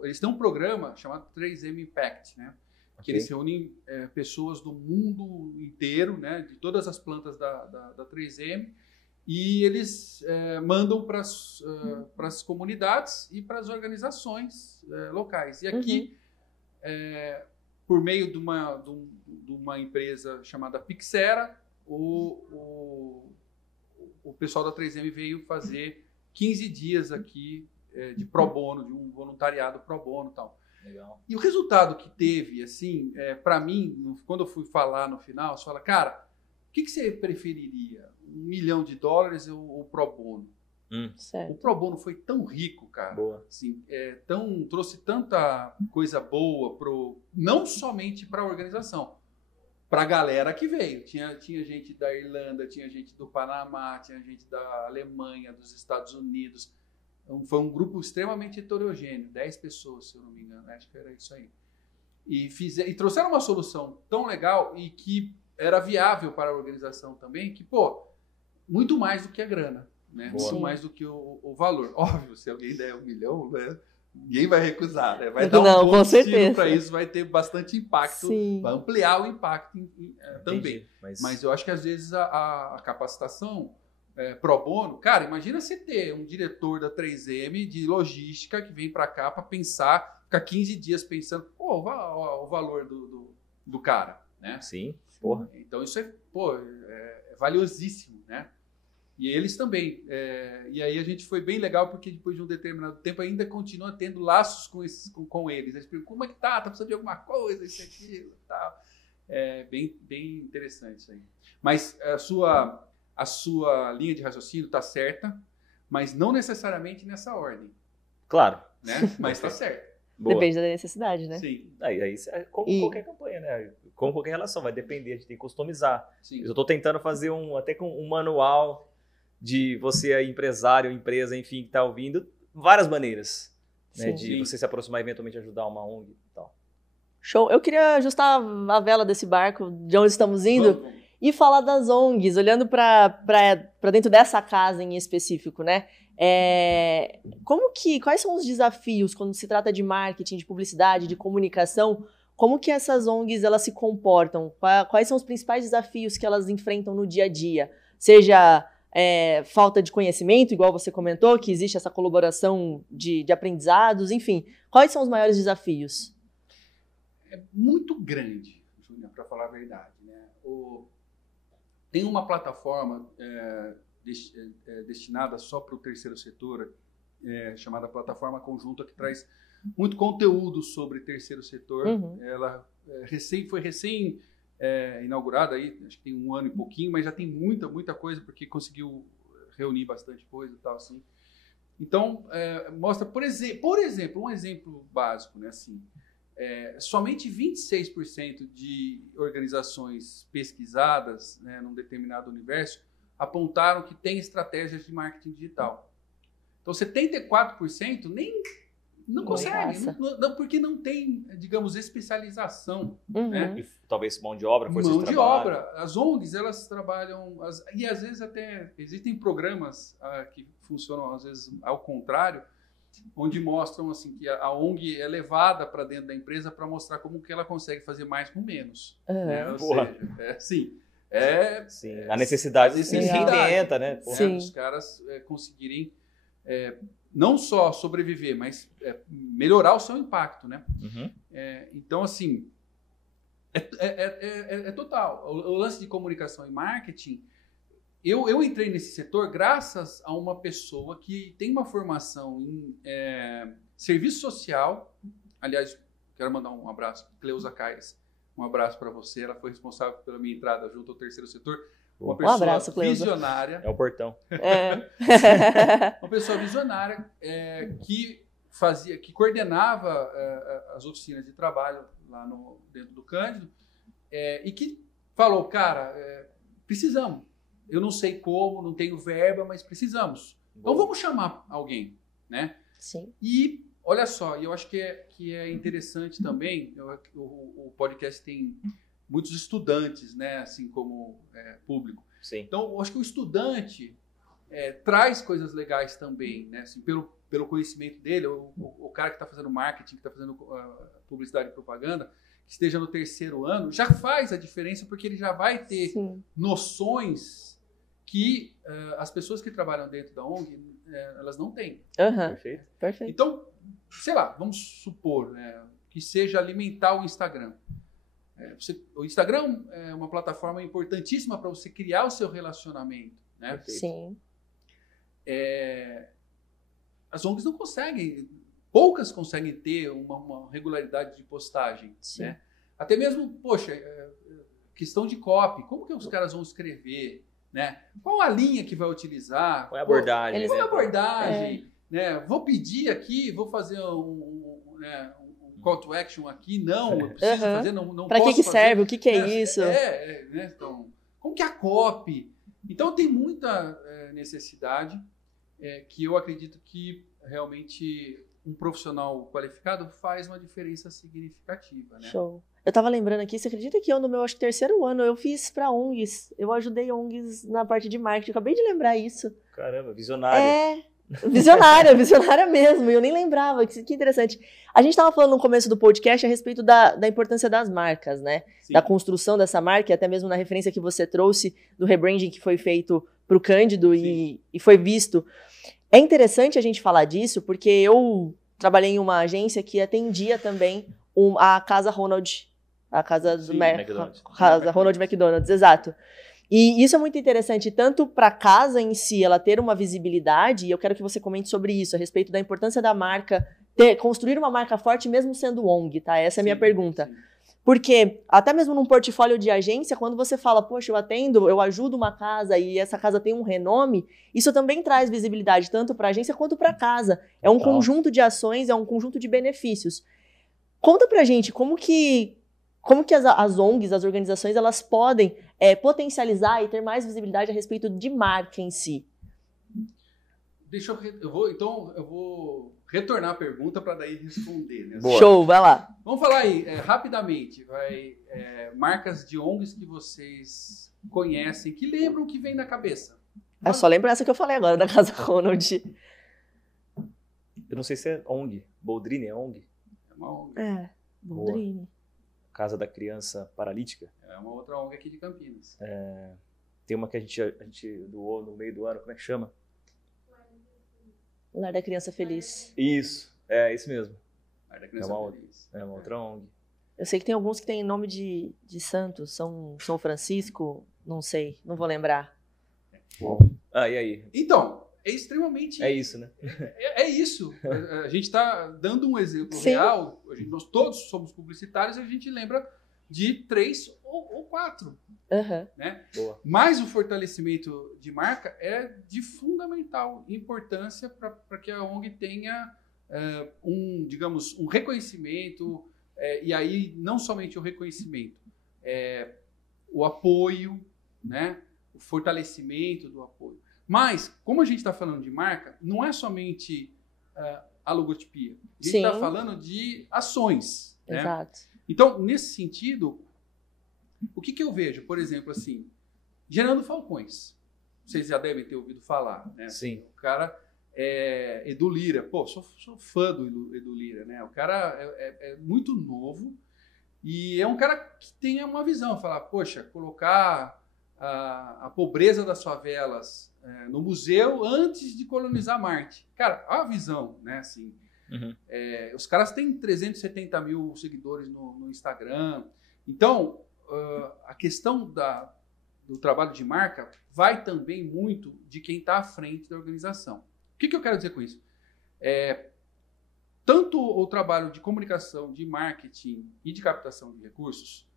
Eles têm um programa chamado 3M Impact, né? Que Ok. eles reúnem pessoas do mundo inteiro, né? De todas as plantas da 3M. E eles mandam para as comunidades e para as organizações locais. E aqui, por meio de uma empresa chamada Pixera, o pessoal da 3M veio fazer 15 dias aqui de pro bono, de um voluntariado pro bono e tal. Legal. E o resultado que teve, assim, para mim, quando eu fui falar no final, você fala, cara, o que você preferiria? $1 milhão ou pro bono? O Certo. pro bono foi tão rico, cara. Boa. Assim, trouxe tanta coisa boa não somente para a organização, para a galera que veio. Tinha gente da Irlanda, tinha gente do Panamá, tinha gente da Alemanha, dos Estados Unidos. Então, foi um grupo extremamente heterogêneo, 10 pessoas, se eu não me engano, acho que era isso aí. E trouxeram uma solução tão legal e que era viável para a organização também, que, muito mais do que a grana. Né? Boa. Muito mais do que o valor. Óbvio, se alguém der $1 milhão, né? Ninguém vai recusar. Né? Vai dar Não, um com bom certeza. destino para isso, vai ter bastante impacto, Sim. vai ampliar o impacto também. Entendi, Mas eu acho que às vezes a capacitação pro bono, cara, imagina você ter um diretor da 3M de logística que vem para cá para pensar, ficar 15 dias pensando, o valor do cara, né? Sim, porra. Então isso é valiosíssimo, né? E eles também. E aí a gente foi bem legal porque depois de um determinado tempo ainda continua tendo laços com eles. Eles perguntam, como é que tá? Tá precisando de alguma coisa, isso aqui, tal. Bem interessante isso aí. Mas a sua linha de raciocínio tá certa, mas não necessariamente nessa ordem, Claro. né? Mas tá certo. Boa. Depende da necessidade, né? Sim, Aí, como E- qualquer campanha, né? Como qualquer relação, vai depender, a gente tem que customizar. sim. Eu tô tentando fazer até com um manual de você aí, empresário, empresa, enfim, que tá ouvindo, várias maneiras, né? Sim. De Sim. você se aproximar e eventualmente ajudar uma ONG e tal. Show. Eu queria ajustar a vela desse barco, de onde estamos indo, Vamos. e falar das ONGs, olhando para dentro dessa casa em específico, né? Quais são os desafios quando se trata de marketing, de publicidade, de comunicação? Como que essas ONGs elas se comportam? Quais são os principais desafios que elas enfrentam no dia a dia? Seja falta de conhecimento, igual você comentou, que existe essa colaboração de aprendizados, enfim. Quais são os maiores desafios? É muito grande, Júnior, para falar a verdade, né? Tem uma plataforma destinada só para o terceiro setor, chamada Plataforma Conjunta, que traz muito conteúdo sobre terceiro setor. Uhum. Ela foi recém inaugurada, aí, acho que tem 1 ano e pouquinho, mas já tem muita coisa, porque conseguiu reunir bastante coisa e tal, assim. Então, mostra, por exemplo, um exemplo básico, né, assim, somente 26% de organizações pesquisadas, né, num determinado universo apontaram que tem estratégias de marketing digital. Então, 74% não consegue, porque não tem, digamos, especialização. Uhum. Né? E talvez mão de obra, força Mão de de trabalho. obra. As ONGs, elas trabalham, e às vezes até existem programas que funcionam, às vezes, ao contrário, onde mostram assim que a ONG é levada para dentro da empresa para mostrar como que ela consegue fazer mais com menos. Uhum. Né? Ou Boa. seja, sim. Sim, a necessidade se Legal. reinventa, né? Porra. Sim. Os caras conseguirem não só sobreviver, mas melhorar o seu impacto, né? Uhum. Então, assim, é total. O lance de comunicação e marketing, eu entrei nesse setor graças a uma pessoa que tem uma formação em serviço social. Aliás, quero mandar um abraço, Cleusa Caires. Um abraço para você. Ela foi responsável pela minha entrada junto ao terceiro setor. Uma pessoa abraço, Cleusa. visionária. É o portão. Uma pessoa visionária que que coordenava as oficinas de trabalho lá dentro do Cândido, e que falou, cara, precisamos. Eu não sei como, não tenho verba, mas precisamos. Então vamos chamar alguém, né? Sim. E olha só, eu acho que é interessante também, o podcast tem muitos estudantes, né? Assim como público. Sim. Então, eu acho que o estudante traz coisas legais também, né? Assim, pelo conhecimento dele, o cara que está fazendo marketing, que está fazendo publicidade e propaganda, que esteja no 3º ano, já faz a diferença porque ele já vai ter noções que as pessoas que trabalham dentro da ONG, elas não têm. Perfeito. Perfeito. Então, sei lá, vamos supor, né, que seja alimentar o Instagram. O Instagram é uma plataforma importantíssima para você criar o seu relacionamento, né? Perfeito. Sim. As ONGs não conseguem, poucas conseguem ter uma regularidade de postagem, né? Até mesmo, poxa, questão de copy, como que os caras vão escrever, né? Qual a linha que vai utilizar? Qual é a abordagem? Qual é a abordagem? Né? Vou pedir aqui, vou fazer um call to action aqui, não, eu preciso fazer, não posso Para que fazer. serve? O que é isso? Né? Então, como que é a copy? Então tem muita necessidade que eu acredito que realmente um profissional qualificado faz uma diferença significativa, né? Show. Eu tava lembrando aqui, você acredita que eu, no meu, acho que 3º ano, eu fiz pra ONGs. Eu ajudei ONGs na parte de marketing. Acabei de lembrar isso. Caramba, visionária. Visionária mesmo. E eu nem lembrava. Que interessante. A gente tava falando no começo do podcast a respeito da importância das marcas, né? Sim. Da construção dessa marca, e até mesmo na referência que você trouxe do rebranding que foi feito pro Cândido e foi visto. É interessante a gente falar disso, porque eu trabalhei em uma agência que atendia também a Casa Ronald. A casa do McDonald's. Casa Ronald McDonald's, exato. E isso é muito interessante, tanto para a casa em si, ela ter uma visibilidade, e eu quero que você comente sobre isso, a respeito da importância da marca, construir uma marca forte mesmo sendo ONG, tá? Essa é a minha pergunta. Sim. Porque, até mesmo num portfólio de agência, quando você fala, poxa, eu ajudo uma casa e essa casa tem um renome, isso também traz visibilidade tanto para a agência quanto para a casa. É um conjunto de ações, é um conjunto de benefícios. Conta pra gente como que as ONGs, as organizações, elas podem potencializar e ter mais visibilidade a respeito de marca em si. Eu vou retornar a pergunta para daí responder. Né? Boa. Show, vai lá. Vamos falar aí, rapidamente, marcas de ONGs que vocês conhecem, que lembram que vem na cabeça. Eu só lembro essa que eu falei agora, da Casa Ronald. Eu não sei se é ONG. Boldrini é ONG? É uma ONG. Boldrini. Casa da Criança Paralítica. É uma outra ONG aqui de Campinas. Tem uma que a gente doou no meio do ano, como é que chama? Lar da Criança Feliz. Isso mesmo. Lar da Criança Feliz. É uma outra ONG. Eu sei que tem alguns que têm nome de santo, São Francisco, não sei, não vou lembrar. E aí? Então, é extremamente... É isso, né? É isso. A gente está dando um exemplo Sim. real. Nós todos somos publicitários e a gente lembra de 3 ou 4. Né? Boa. Mas o fortalecimento de marca é de fundamental importância para que a ONG tenha um reconhecimento, e aí não somente o reconhecimento, o apoio, né? O fortalecimento do apoio. Mas, como a gente está falando de marca, não é somente a logotipia. A gente está falando de ações. Né? Exato. Então, nesse sentido, o que eu vejo? Por exemplo, assim, Gerando Falcões. Vocês já devem ter ouvido falar, né? Sim. O cara é Edu Lyra. Pô, sou fã do Edu Lyra, né? O cara é muito novo e é um cara que tem uma visão. Falar, poxa, colocar a pobreza das favelas no museu antes de colonizar Marte. Cara, a visão, né? Assim, os caras têm 370 mil seguidores no Instagram. Então, a questão do trabalho de marca vai também muito de quem está à frente da organização. O que eu quero dizer com isso? Tanto o trabalho de comunicação, de marketing e de captação de recursos,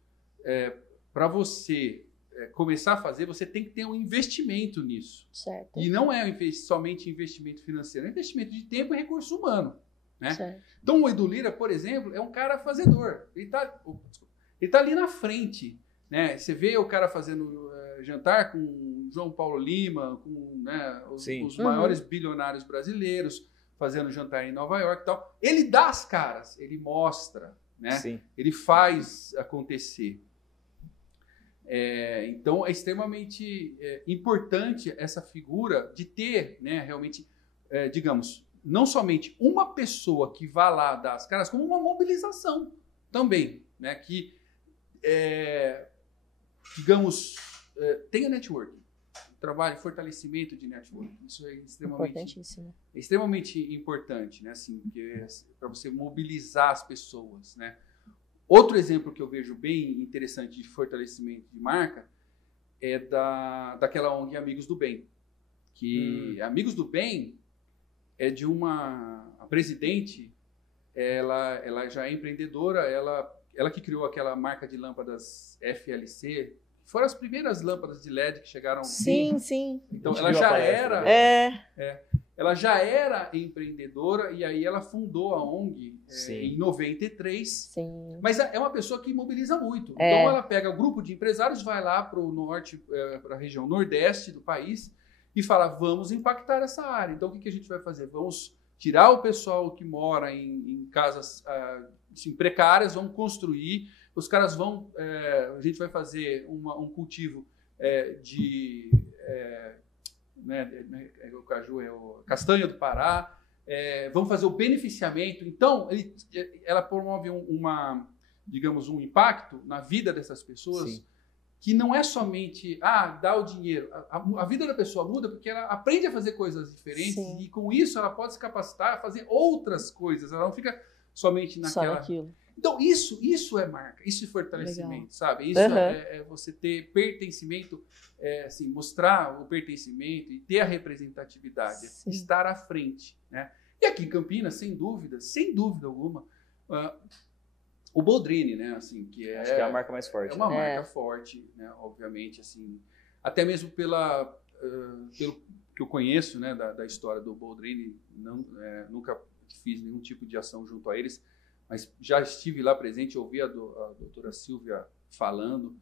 para você começar a fazer, você tem que ter um investimento nisso. Certo. E não é somente investimento financeiro, é investimento de tempo e recurso humano. né? Certo. Então o Edu Lira, por exemplo, é um cara fazedor. Ele tá ali na frente, né? Você vê o cara fazendo jantar com João Paulo Lima, com, né, os maiores bilionários brasileiros, fazendo jantar em Nova York e tal. Ele dá as caras, ele mostra, né? Sim. Ele faz acontecer. Então é extremamente importante essa figura de ter, né, realmente, digamos, não somente uma pessoa que vá lá dar as caras, como uma mobilização também, né, que, digamos, tenha networking, trabalho, fortalecimento de networking. Isso é extremamente importante, né, assim, para você mobilizar as pessoas, né. Outro exemplo que eu vejo bem interessante de fortalecimento de marca é daquela ONG Amigos do Bem. Que Amigos do Bem é de a presidente, ela já é empreendedora, ela que criou aquela marca de lâmpadas FLC, que foram as primeiras lâmpadas de LED que chegaram. Sim. Então ela já era. Ela já era empreendedora e aí ela fundou a ONG em 93. Sim. Mas é uma pessoa que mobiliza muito. Então ela pega o grupo de empresários, vai lá para o norte, para a região nordeste do país e fala, vamos impactar essa área. Então o que a gente vai fazer? Vamos tirar o pessoal que mora em casas assim, precárias, vamos construir, os caras vão... a gente vai fazer um cultivo de... o caju é o castanha do Pará, vamos fazer o beneficiamento. Então, ela promove digamos, um impacto na vida dessas pessoas. Sim. Que não é somente, dar o dinheiro. A vida da pessoa muda porque ela aprende a fazer coisas diferentes. Sim. E com isso ela pode se capacitar a fazer outras coisas. Ela não fica somente naquela... Só naquilo. Então, isso é marca, isso é fortalecimento, legal. Sabe? Isso é você ter pertencimento, assim, mostrar o pertencimento e ter a representatividade, estar à frente, né? E aqui em Campinas, sem dúvida alguma, o Boldrini, né? Assim, acho que é a marca mais forte. É uma marca forte, né? Obviamente, assim, até mesmo pelo que eu conheço, né? Da história do Boldrini, nunca fiz nenhum tipo de ação junto a eles, mas já estive lá presente, ouvi a doutora Silvia falando,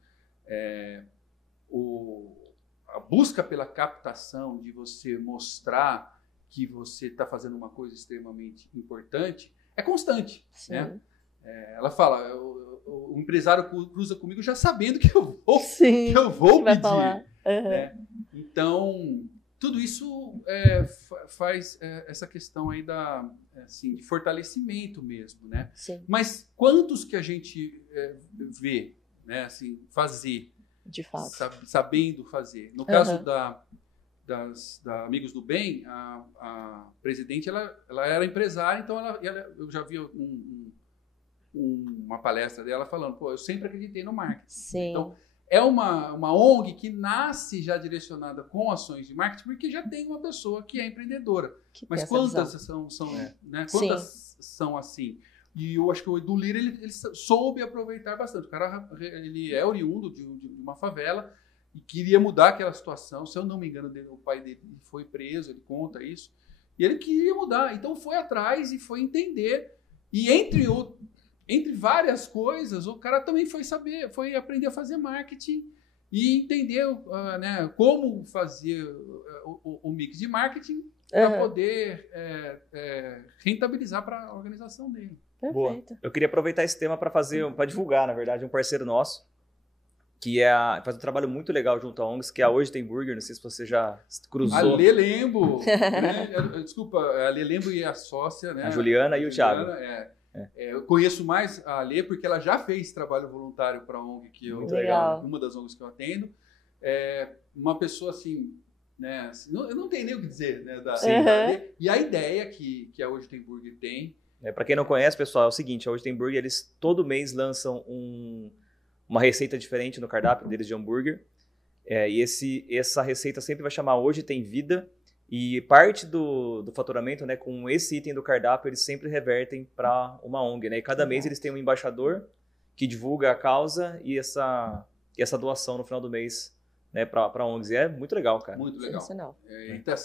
a busca pela captação, de você mostrar que você está fazendo uma coisa extremamente importante, é constante. Né? Ela fala, o empresário cruza comigo já sabendo que eu vou pedir. Né? Então, tudo isso faz essa questão aí de fortalecimento mesmo, né? Sim. Mas quantos que a gente vê, né, assim, fazer, de fato, sabendo fazer? No caso da Amigos do Bem, a presidente ela era empresária, então eu já vi uma palestra dela falando, eu sempre acreditei no marketing. Sim. Então, é uma ONG que nasce já direcionada com ações de marketing, porque já tem uma pessoa que é empreendedora. Mas quantas né? Quantas são assim? E eu acho que o Edu Lira, ele soube aproveitar bastante. O cara, ele é oriundo de uma favela e queria mudar aquela situação. Se eu não me engano, o pai dele foi preso, ele conta isso. E ele queria mudar. Então foi atrás e foi entender. E entre várias coisas, o cara também foi aprender a fazer marketing e entender né, como fazer o mix de marketing para poder rentabilizar para a organização dele. Perfeito. Boa. Eu queria aproveitar esse tema para divulgar, na verdade, um parceiro nosso, que faz um trabalho muito legal junto à ONGs, que é a Hoje Tem Burger, não sei se você já cruzou. A Lê Lembo, né? Desculpa, a Lê Lembo e a sócia, né? A Juliana e o Thiago. Eu conheço mais a Lê porque ela já fez trabalho voluntário para a ONG uma das ONGs que eu atendo. Uma pessoa assim, né? Assim, eu não tenho nem o que dizer, né? Da Lê. E a ideia que a Hoje Tem Burger tem. Para quem não conhece, pessoal, é o seguinte: a Hoje Tem Burger, eles todo mês lançam uma receita diferente no cardápio deles de hambúrguer. E essa receita sempre vai chamar Hoje Tem Vida. E parte do faturamento, né, com esse item do cardápio, eles sempre revertem para uma ONG, né? E cada mês eles têm um embaixador que divulga a causa e essa doação no final do mês né, para ONGs. E é muito legal, cara. Muito legal. Sensacional.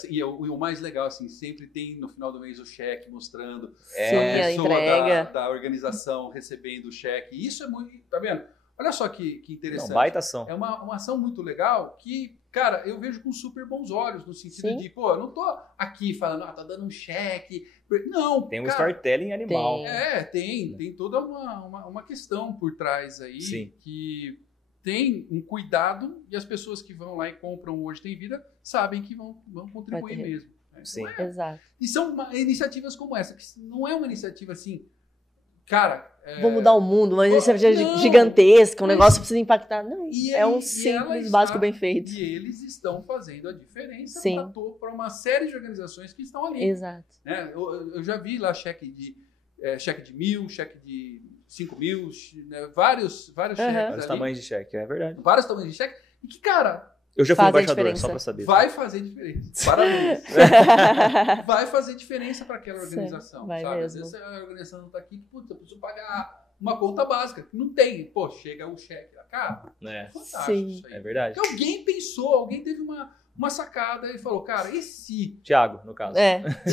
E o mais legal, assim, sempre tem no final do mês o cheque mostrando Sim, a a pessoa entrega. da organização recebendo o cheque. Isso é muito... Tá vendo? Olha só que interessante. Não, baita ação. É uma ação muito legal que, cara, eu vejo com super bons olhos, no sentido Sim. de, pô, eu não tô aqui falando, tá dando um cheque. Não, Tem um cara, storytelling animal. tem toda uma questão por trás aí. Sim. Que tem um cuidado e as pessoas que vão lá e compram Hoje Tem Vida sabem que vão contribuir Vai ter. mesmo. Né? Sim. Então Exato. e são iniciativas como essa, que não é uma iniciativa assim, cara... Vou mudar o mundo, uma iniciativa não, gigantesca, um mas- negócio que precisa impactar. Não, E é um ela simples, está- básico, bem feito. E eles estão fazendo a diferença Sim. para uma série de organizações que estão ali. Exato. Né? Eu já vi lá cheque de 1.000, cheque de 5.000, né? vários cheques Vários ali, tamanhos de cheque, é verdade. vários tamanhos de cheque, e que, cara, Eu já fui Fazem embaixador, diferença. só pra saber. vai fazer diferença. Parabéns. Vai fazer diferença para aquela organização, Sim, vai sabe? mesmo. Às vezes a organização não está aqui, que, putz, eu preciso pagar uma conta básica, que não tem. Pô, chega o cheque. Cara, É, fantástico Sim. isso aí. é verdade. Porque alguém pensou, alguém teve uma sacada e falou, cara, e se... Thiago, no caso.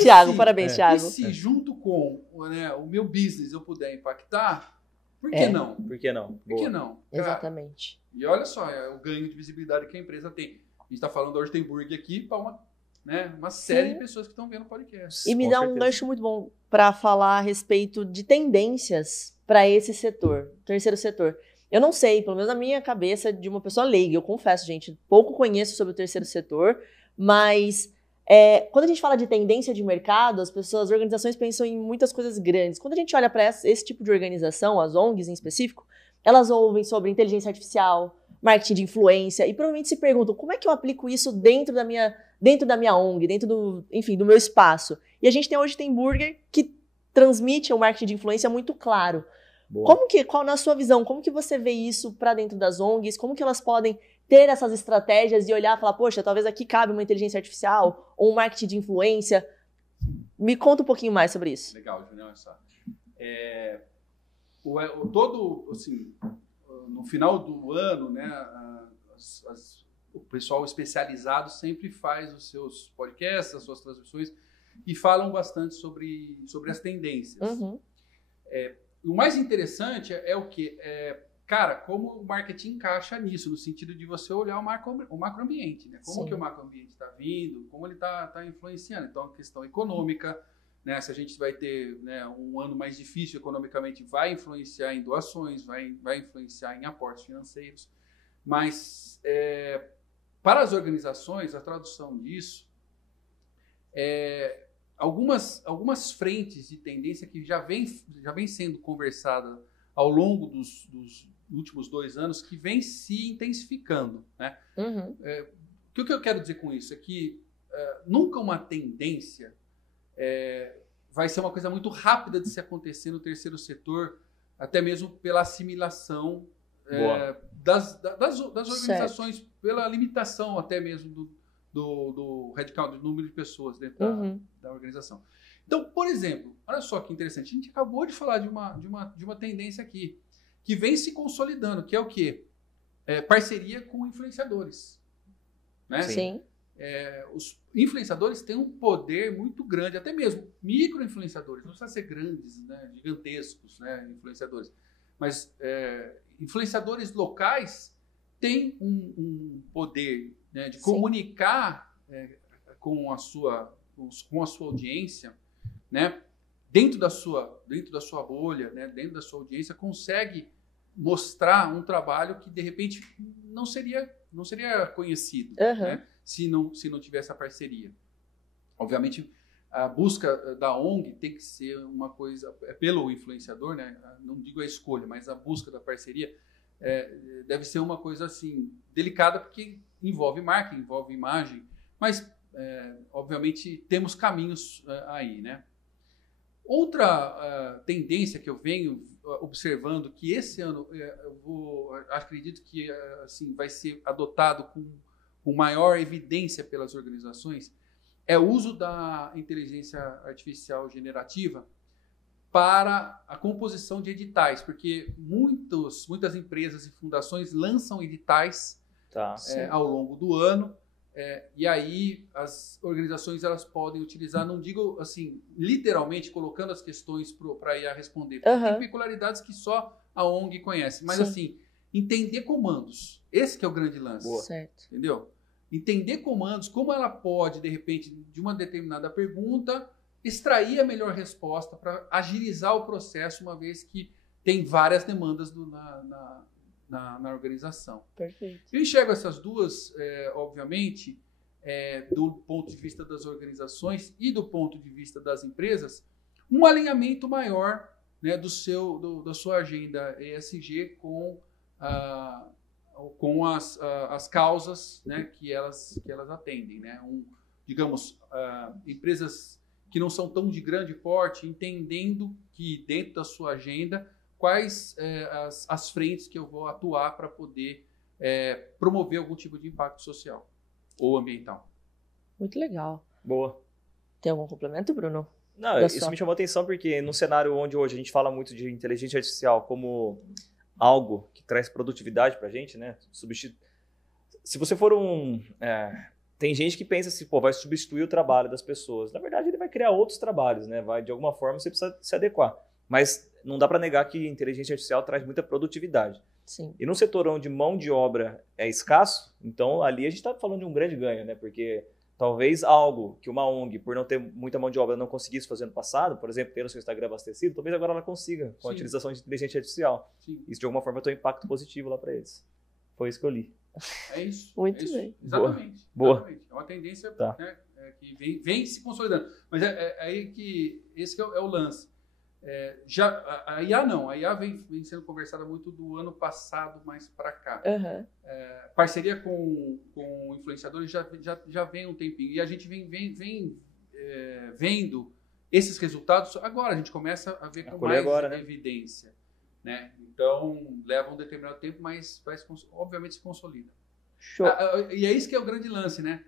Thiago, Sim, parabéns, é. E Thiago. se junto com, né, o meu business eu puder impactar, por que É. não? Por que não? Por que Boa. não? Cara, Exatamente. e olha só, é o ganho de visibilidade que a empresa tem. A gente está falando hoje tem burger aqui para uma série Sim. de pessoas que estão vendo o podcast. E me Com dá um certeza. gancho muito bom para falar a respeito de tendências para esse setor, terceiro setor. Eu não sei, pelo menos na minha cabeça de uma pessoa leiga, eu confesso, gente, pouco conheço sobre o terceiro setor, mas quando a gente fala de tendência de mercado, as organizações pensam em muitas coisas grandes. Quando a gente olha para esse tipo de organização, as ONGs em específico, elas ouvem sobre inteligência artificial, marketing de influência e provavelmente se perguntam como é que eu aplico isso dentro da minha ONG, dentro do meu espaço. E a gente hoje tem Burger que transmite um marketing de influência muito claro. Boa. Qual na sua visão, como que você vê isso para dentro das ONGs? Como que elas podem ter essas estratégias e olhar e falar, poxa, talvez aqui cabe uma inteligência artificial ou um marketing de influência? Me conta um pouquinho mais sobre isso. Legal, Júnior, olha só. Todo, assim, no final do ano, né, o pessoal especializado sempre faz os seus podcasts, as suas transmissões e falam bastante sobre as tendências. Uhum. O mais interessante é o quê? Cara, como o marketing encaixa nisso, no sentido de você olhar o macroambiente, né? Como Sim. que o macroambiente está vindo, como ele está influenciando. Então, a questão econômica, né? Se a gente vai ter, né, um ano mais difícil economicamente, vai influenciar em doações, vai influenciar em aportes financeiros. Mas, para as organizações, a tradução disso algumas frentes de tendência que já vem sendo conversada ao longo dos últimos 2 anos, que vem se intensificando, né? Uhum. O que eu quero dizer com isso é que nunca uma tendência vai ser uma coisa muito rápida de se acontecer no terceiro setor, até mesmo pela assimilação das organizações, pela limitação até mesmo do headcount, do número de pessoas dentro da organização. Então, por exemplo, olha só que interessante, a gente acabou de falar de uma tendência aqui, que vem se consolidando, que é o quê? Parceria com influenciadores. Né? Sim. Os influenciadores têm um poder muito grande, até mesmo micro-influenciadores, não precisa ser grandes, né, gigantescos, né, influenciadores, mas influenciadores locais têm um poder, né, de comunicar com a sua audiência, né, dentro da sua bolha, né, dentro da sua audiência, consegue mostrar um trabalho que de repente não seria conhecido, né, se não tivesse a parceria. Obviamente, a busca da ONG tem que ser uma coisa pelo influenciador, né, não digo a escolha, mas a busca da parceria deve ser uma coisa assim delicada, porque envolve marca, envolve imagem, mas obviamente temos caminhos aí, né? Outra tendência que eu venho observando, que esse ano acredito que assim vai ser adotado com maior evidência pelas organizações, é o uso da inteligência artificial generativa para a composição de editais, porque muitas empresas e fundações lançam editais Tá. ao longo do ano. E aí as organizações elas podem utilizar, não digo assim, literalmente colocando as questões para a IA responder, porque tem peculiaridades que só a ONG conhece, mas assim, entender comandos, esse que é o grande lance, Certo. entendeu? Entender comandos, como ela pode, de repente, de uma determinada pergunta, extrair a melhor resposta para agilizar o processo, uma vez que tem várias demandas na organização. Perfeito. Eu enxergo essas duas, obviamente, do ponto de vista das organizações e do ponto de vista das empresas, um alinhamento maior, né, da sua agenda ESG com as causas, né, que elas atendem. Né? Digamos, empresas que não são tão de grande porte, entendendo que dentro da sua agenda quais as frentes que eu vou atuar para poder promover algum tipo de impacto social ou ambiental. Muito legal. Boa. Tem algum complemento, Bruno? Não, isso me chamou a atenção porque no cenário onde hoje a gente fala muito de inteligência artificial como algo que traz produtividade para a gente, né? Se você for tem gente que pensa assim, vai substituir o trabalho das pessoas. Na verdade, ele vai criar outros trabalhos, né? De alguma forma, você precisa se adequar. Mas não dá para negar que a inteligência artificial traz muita produtividade. Sim. E num setor onde mão de obra é escasso, então ali a gente está falando de um grande ganho, né? Porque talvez algo que uma ONG, por não ter muita mão de obra, não conseguisse fazer no passado, por exemplo, ter o seu Instagram abastecido, talvez agora ela consiga, com a utilização de inteligência artificial. Sim. Isso de alguma forma tem um impacto positivo lá para eles. Foi isso que eu li. É isso. Muito bem. Exatamente. Boa. Exatamente. É uma tendência, Tá. né, que vem se consolidando. Mas aí que esse que é o lance. A IA não. A IA vem sendo conversada muito do ano passado mais para cá. Parceria com influenciadores já vem um tempinho. E a gente vem vendo esses resultados. Agora a gente começa a ver com mais evidência. Né? Então, leva um determinado tempo, mas obviamente se consolida. Show. E é isso que é o grande lance, né?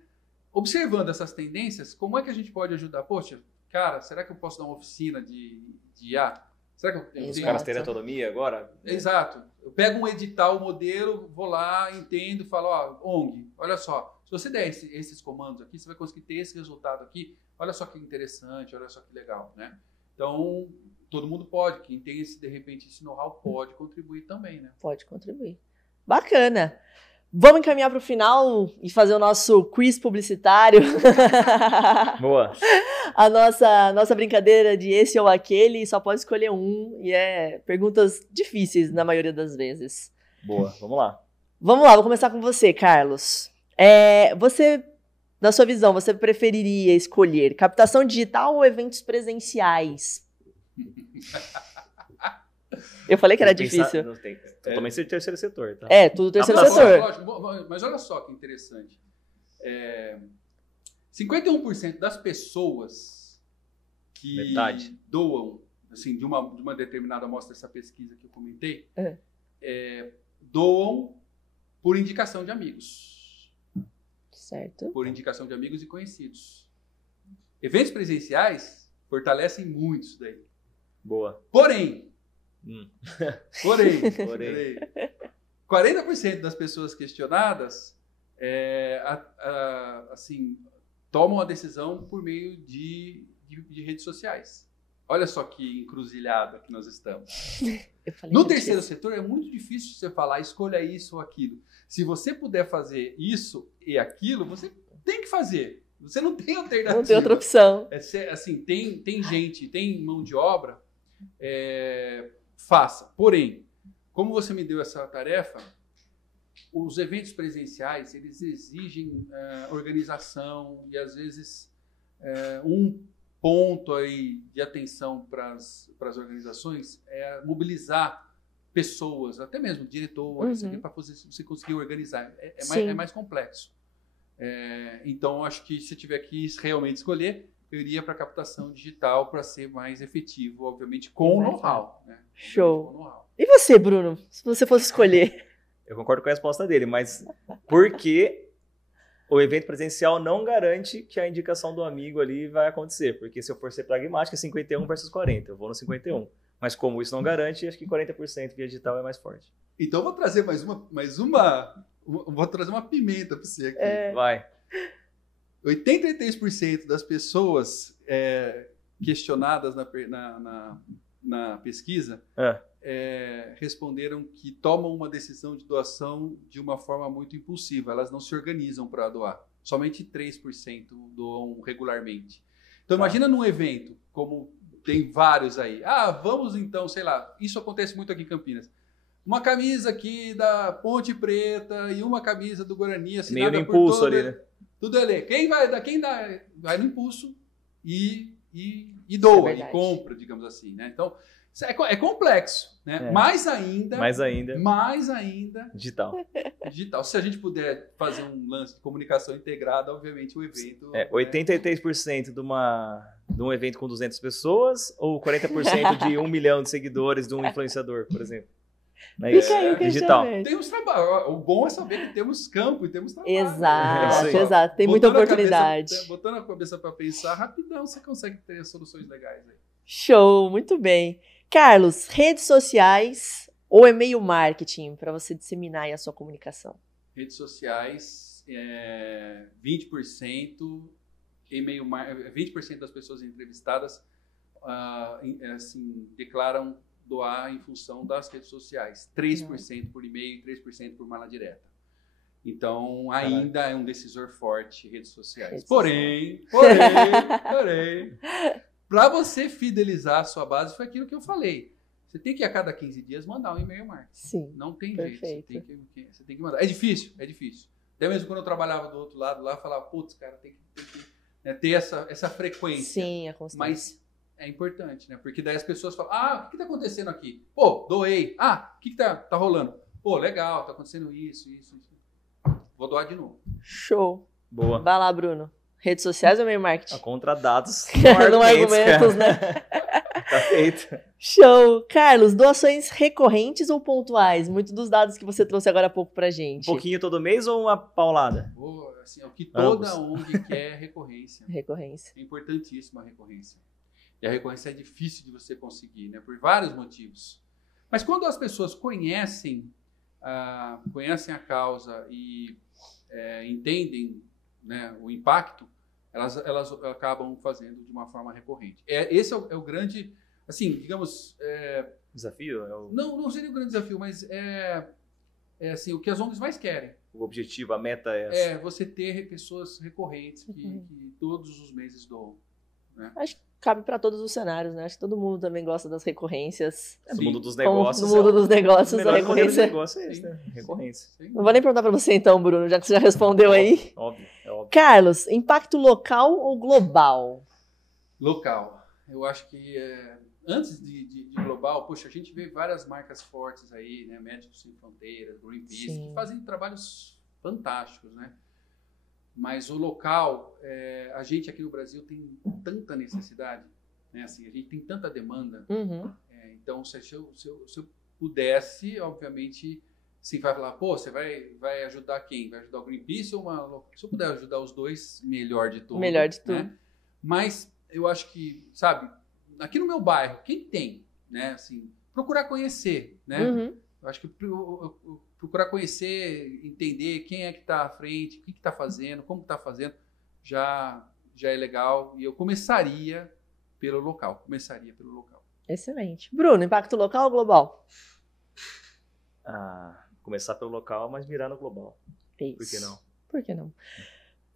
Observando essas tendências, como é que a gente pode ajudar? Poxa, cara, será que eu posso dar uma oficina de IA? Será que eu tenho? Os caras terem autonomia agora? Exato. Eu pego um edital, modelo, vou lá, entendo, falo, ONG, olha só, se você der esses comandos aqui, você vai conseguir ter esse resultado aqui. Olha só que interessante, olha só que legal, né? Então, todo mundo pode, quem tem de repente esse know-how pode contribuir também, né? Pode contribuir. Bacana. Vamos encaminhar para o final e fazer o nosso quiz publicitário. Boa. A nossa brincadeira de esse ou aquele, só pode escolher um, e perguntas difíceis na maioria das vezes. Boa, vamos lá. Vamos lá, vou começar com você, Carlos. Na sua visão, você preferiria escolher captação digital ou eventos presenciais? Eu falei que era difícil. Totalmente terceiro setor, tá? Tudo terceiro Lógico, setor. mas olha só que interessante. 51% das pessoas que doam, assim, de uma determinada amostra dessa pesquisa que eu comentei, doam por indicação de amigos. Certo. Por indicação de amigos e conhecidos. Eventos presenciais fortalecem muito isso daí. Boa. Porém, 40% das pessoas questionadas assim, tomam a decisão por meio de redes sociais. Olha só que encruzilhada que nós estamos. No terceiro setor é muito difícil você falar escolha isso ou aquilo. Se você puder fazer isso e aquilo, você tem que fazer. Você não tem alternativa. Não tem outra opção. Assim, tem gente, tem mão de obra, faça. Porém, como você me deu essa tarefa, os eventos presenciais, eles exigem organização e, às vezes, um ponto aí de atenção para as organizações é mobilizar pessoas, até mesmo diretores, para você conseguir organizar. É mais complexo. Então, acho que se eu tiver que realmente escolher, eu iria para a captação digital para ser mais efetivo, obviamente, com know-how. Né? Show. Com know-how. E você, Bruno? Se você fosse escolher? Eu concordo com a resposta dele, mas porque o evento presencial não garante que a indicação do amigo ali vai acontecer. Porque se eu for ser pragmático, é 51 versus 40. Eu vou no 51. Mas como isso não garante, acho que 40% via digital é mais forte. Então, eu vou trazer mais uma Vou trazer uma pimenta para você aqui. Vai. 83% das pessoas questionadas na pesquisa responderam que tomam uma decisão de doação de uma forma muito impulsiva. Elas não se organizam para doar. Somente 3% doam regularmente. Então, imagina num evento, como tem vários aí. Vamos então, sei lá, isso acontece muito aqui em Campinas. Uma camisa aqui da Ponte Preta e uma camisa do Guarani, assinada meio no impulso por ali, né? tudo ali. Quem dá? Vai no impulso e doa, e compra, digamos assim, né? Então, é complexo, né? Mais ainda. Digital. Se a gente puder fazer um lance de comunicação integrada, obviamente o evento... 83% de um evento com 200 pessoas ou 40% de 1 milhão de seguidores de um influenciador, por exemplo? Fica aí o digital. Temos trabalho. O bom é saber que temos campo e temos trabalho. Exato. Tem muita oportunidade. Botando a cabeça para pensar, rapidão você consegue ter soluções legais aí. Show, muito bem. Carlos, redes sociais ou e-mail marketing para você disseminar aí a sua comunicação? Redes sociais, 20%, e-mail 20% das pessoas entrevistadas declaram doar em função das redes sociais. 3% por e-mail e 3% por mala direta. Então, ainda é um decisor forte redes sociais. Porém, para você fidelizar a sua base, foi aquilo que eu falei. Você tem que, a cada 15 dias, mandar um e-mail marketing. Sim. Não tem Perfeito. jeito. Você tem que mandar. É difícil. Até mesmo quando eu trabalhava do outro lado lá, eu falava, putz, cara, tem que ter essa frequência. Sim, a constância. Mas é importante, né? Porque daí as pessoas falam, o que tá acontecendo aqui? Pô, doei. O que tá rolando? Pô, legal, tá acontecendo isso. Vou doar de novo. Show. Boa. Vai lá, Bruno. Redes sociais ou e-mail marketing? Contra dados. Não argumentos, né? Tá feito. Show. Carlos, doações recorrentes ou pontuais? Muito dos dados que você trouxe agora há pouco pra gente. Um pouquinho todo mês ou uma paulada? Assim, é o que toda ONG quer é recorrência. Recorrência. É importantíssima a recorrência. E a recorrência é difícil de você conseguir, né? Por vários motivos. Mas quando as pessoas conhecem a causa e entendem, né, o impacto, elas acabam fazendo de uma forma recorrente. Esse é o grande, assim, digamos... Desafio? Não seria o grande desafio, mas assim, o que as ONGs mais querem. O objetivo, a meta é essa. Você ter pessoas recorrentes que todos os meses doam. Né? Acho que cabe para todos os cenários, né? Acho que todo mundo também gosta das recorrências. No mundo dos negócios. No mundo dos negócios, a recorrência. É isso, né? Recorrência. Não vou nem perguntar para você então, Bruno, já que você já respondeu aí. Óbvio. Carlos, impacto local ou global? Local. Eu acho que antes de global, poxa, a gente vê várias marcas fortes aí, né? Médicos Sem Fronteiras, Greenpeace, que fazem trabalhos fantásticos, né? Mas o local, a gente aqui no Brasil tem tanta necessidade, né? Assim, a gente tem tanta demanda. Então, se eu pudesse, obviamente, sim, vai falar, pô, você vai ajudar quem? Vai ajudar o Greenpeace ou se eu puder ajudar os dois, melhor de tudo. Melhor de tudo. Né? Mas eu acho que, sabe, aqui no meu bairro, quem tem, né? Assim, procurar conhecer, né? Eu acho que procurar conhecer, entender quem é que está à frente, o que está fazendo, como está fazendo, já é legal. E eu começaria pelo local. Excelente. Bruno, impacto local ou global? Começar pelo local, mas mirar no global. Isso. Por que não?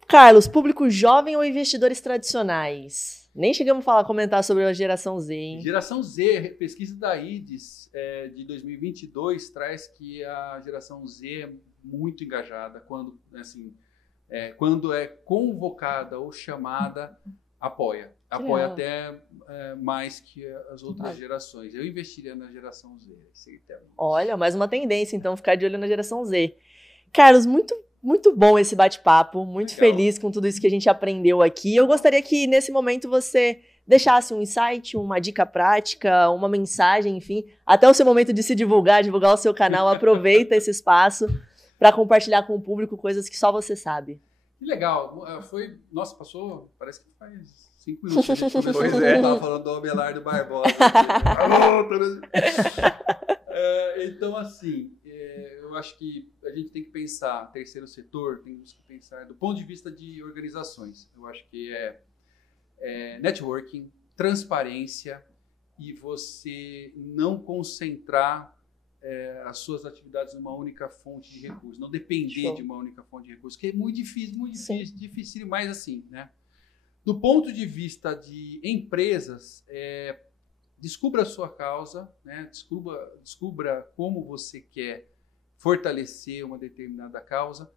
Carlos, público jovem ou investidores tradicionais? Nem chegamos a comentar sobre a geração Z, hein? Geração Z, pesquisa da IDES de 2022 traz que a geração Z é muito engajada quando é convocada ou chamada, apoia até mais que as outras gerações. Eu investiria na geração Z. Olha, mais uma tendência, então, ficar de olho na geração Z. Carlos, muito bom esse bate-papo, muito feliz com tudo isso que a gente aprendeu aqui. Eu gostaria que, nesse momento, você deixasse um insight, uma dica prática, uma mensagem, enfim, até o seu momento de se divulgar o seu canal. Aproveita esse espaço para compartilhar com o público coisas que só você sabe. Que legal. Nossa, passou, parece que faz 5 minutos que a gente começou. Pois é. Tava falando do Abelardo Barbosa. Então, assim, eu acho que a gente tem que pensar terceiro setor, temos que pensar do ponto de vista de organizações. Eu acho que é networking, transparência e você não concentrar as suas atividades numa única fonte de recursos, não depender de uma única fonte de recursos, que é muito difícil, mais assim, né? Do ponto de vista de empresas, descubra a sua causa, né? Descubra como você quer fortalecer uma determinada causa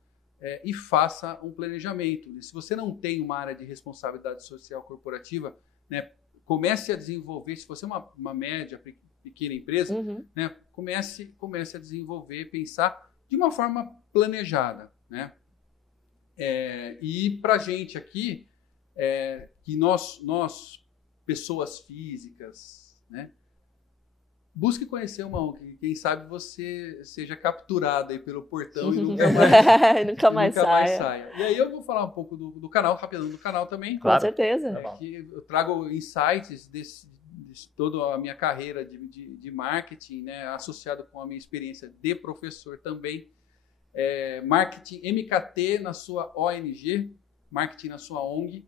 e faça um planejamento. Se você não tem uma área de responsabilidade social corporativa, né, comece a desenvolver, se você é uma média, pequena empresa, né, comece a desenvolver, pensar de uma forma planejada, né? E para a gente aqui, que nós, pessoas físicas, né, busque conhecer uma ONG. Quem sabe você seja capturado aí pelo portão e nunca mais saia. E aí eu vou falar um pouco do canal, rapidão do canal também. Com certeza. Que eu trago insights de toda a minha carreira de marketing, né, associado com a minha experiência de professor também. Marketing MKT na sua ONG, marketing na sua ONG.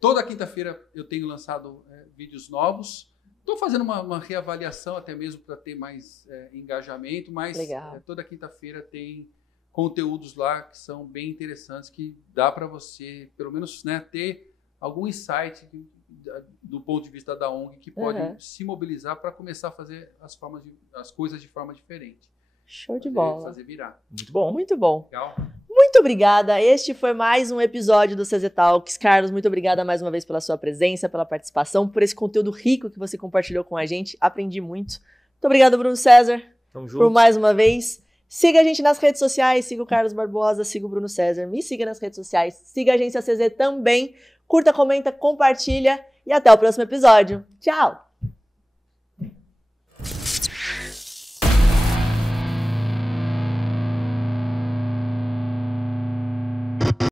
Toda quinta-feira eu tenho lançado vídeos novos. Estou fazendo uma reavaliação até mesmo para ter mais engajamento, mas toda quinta-feira tem conteúdos lá que são bem interessantes, que dá para você, pelo menos, né, ter algum insight do ponto de vista da ONG que pode se mobilizar para começar a fazer as coisas de forma diferente. Show de bola. Fazer virar. Muito bom. Muito bom. Legal. Muito obrigada. Este foi mais um episódio do CZ Talks. Carlos, muito obrigada mais uma vez pela sua presença, pela participação, por esse conteúdo rico que você compartilhou com a gente. Aprendi muito. Muito obrigada, Bruno César, Tamo junto. por mais uma vez. Siga a gente nas redes sociais, siga o Carlos Barbosa, siga o Bruno César, me siga nas redes sociais, siga a Agência CZ também. Curta, comenta, compartilha e até o próximo episódio. Tchau!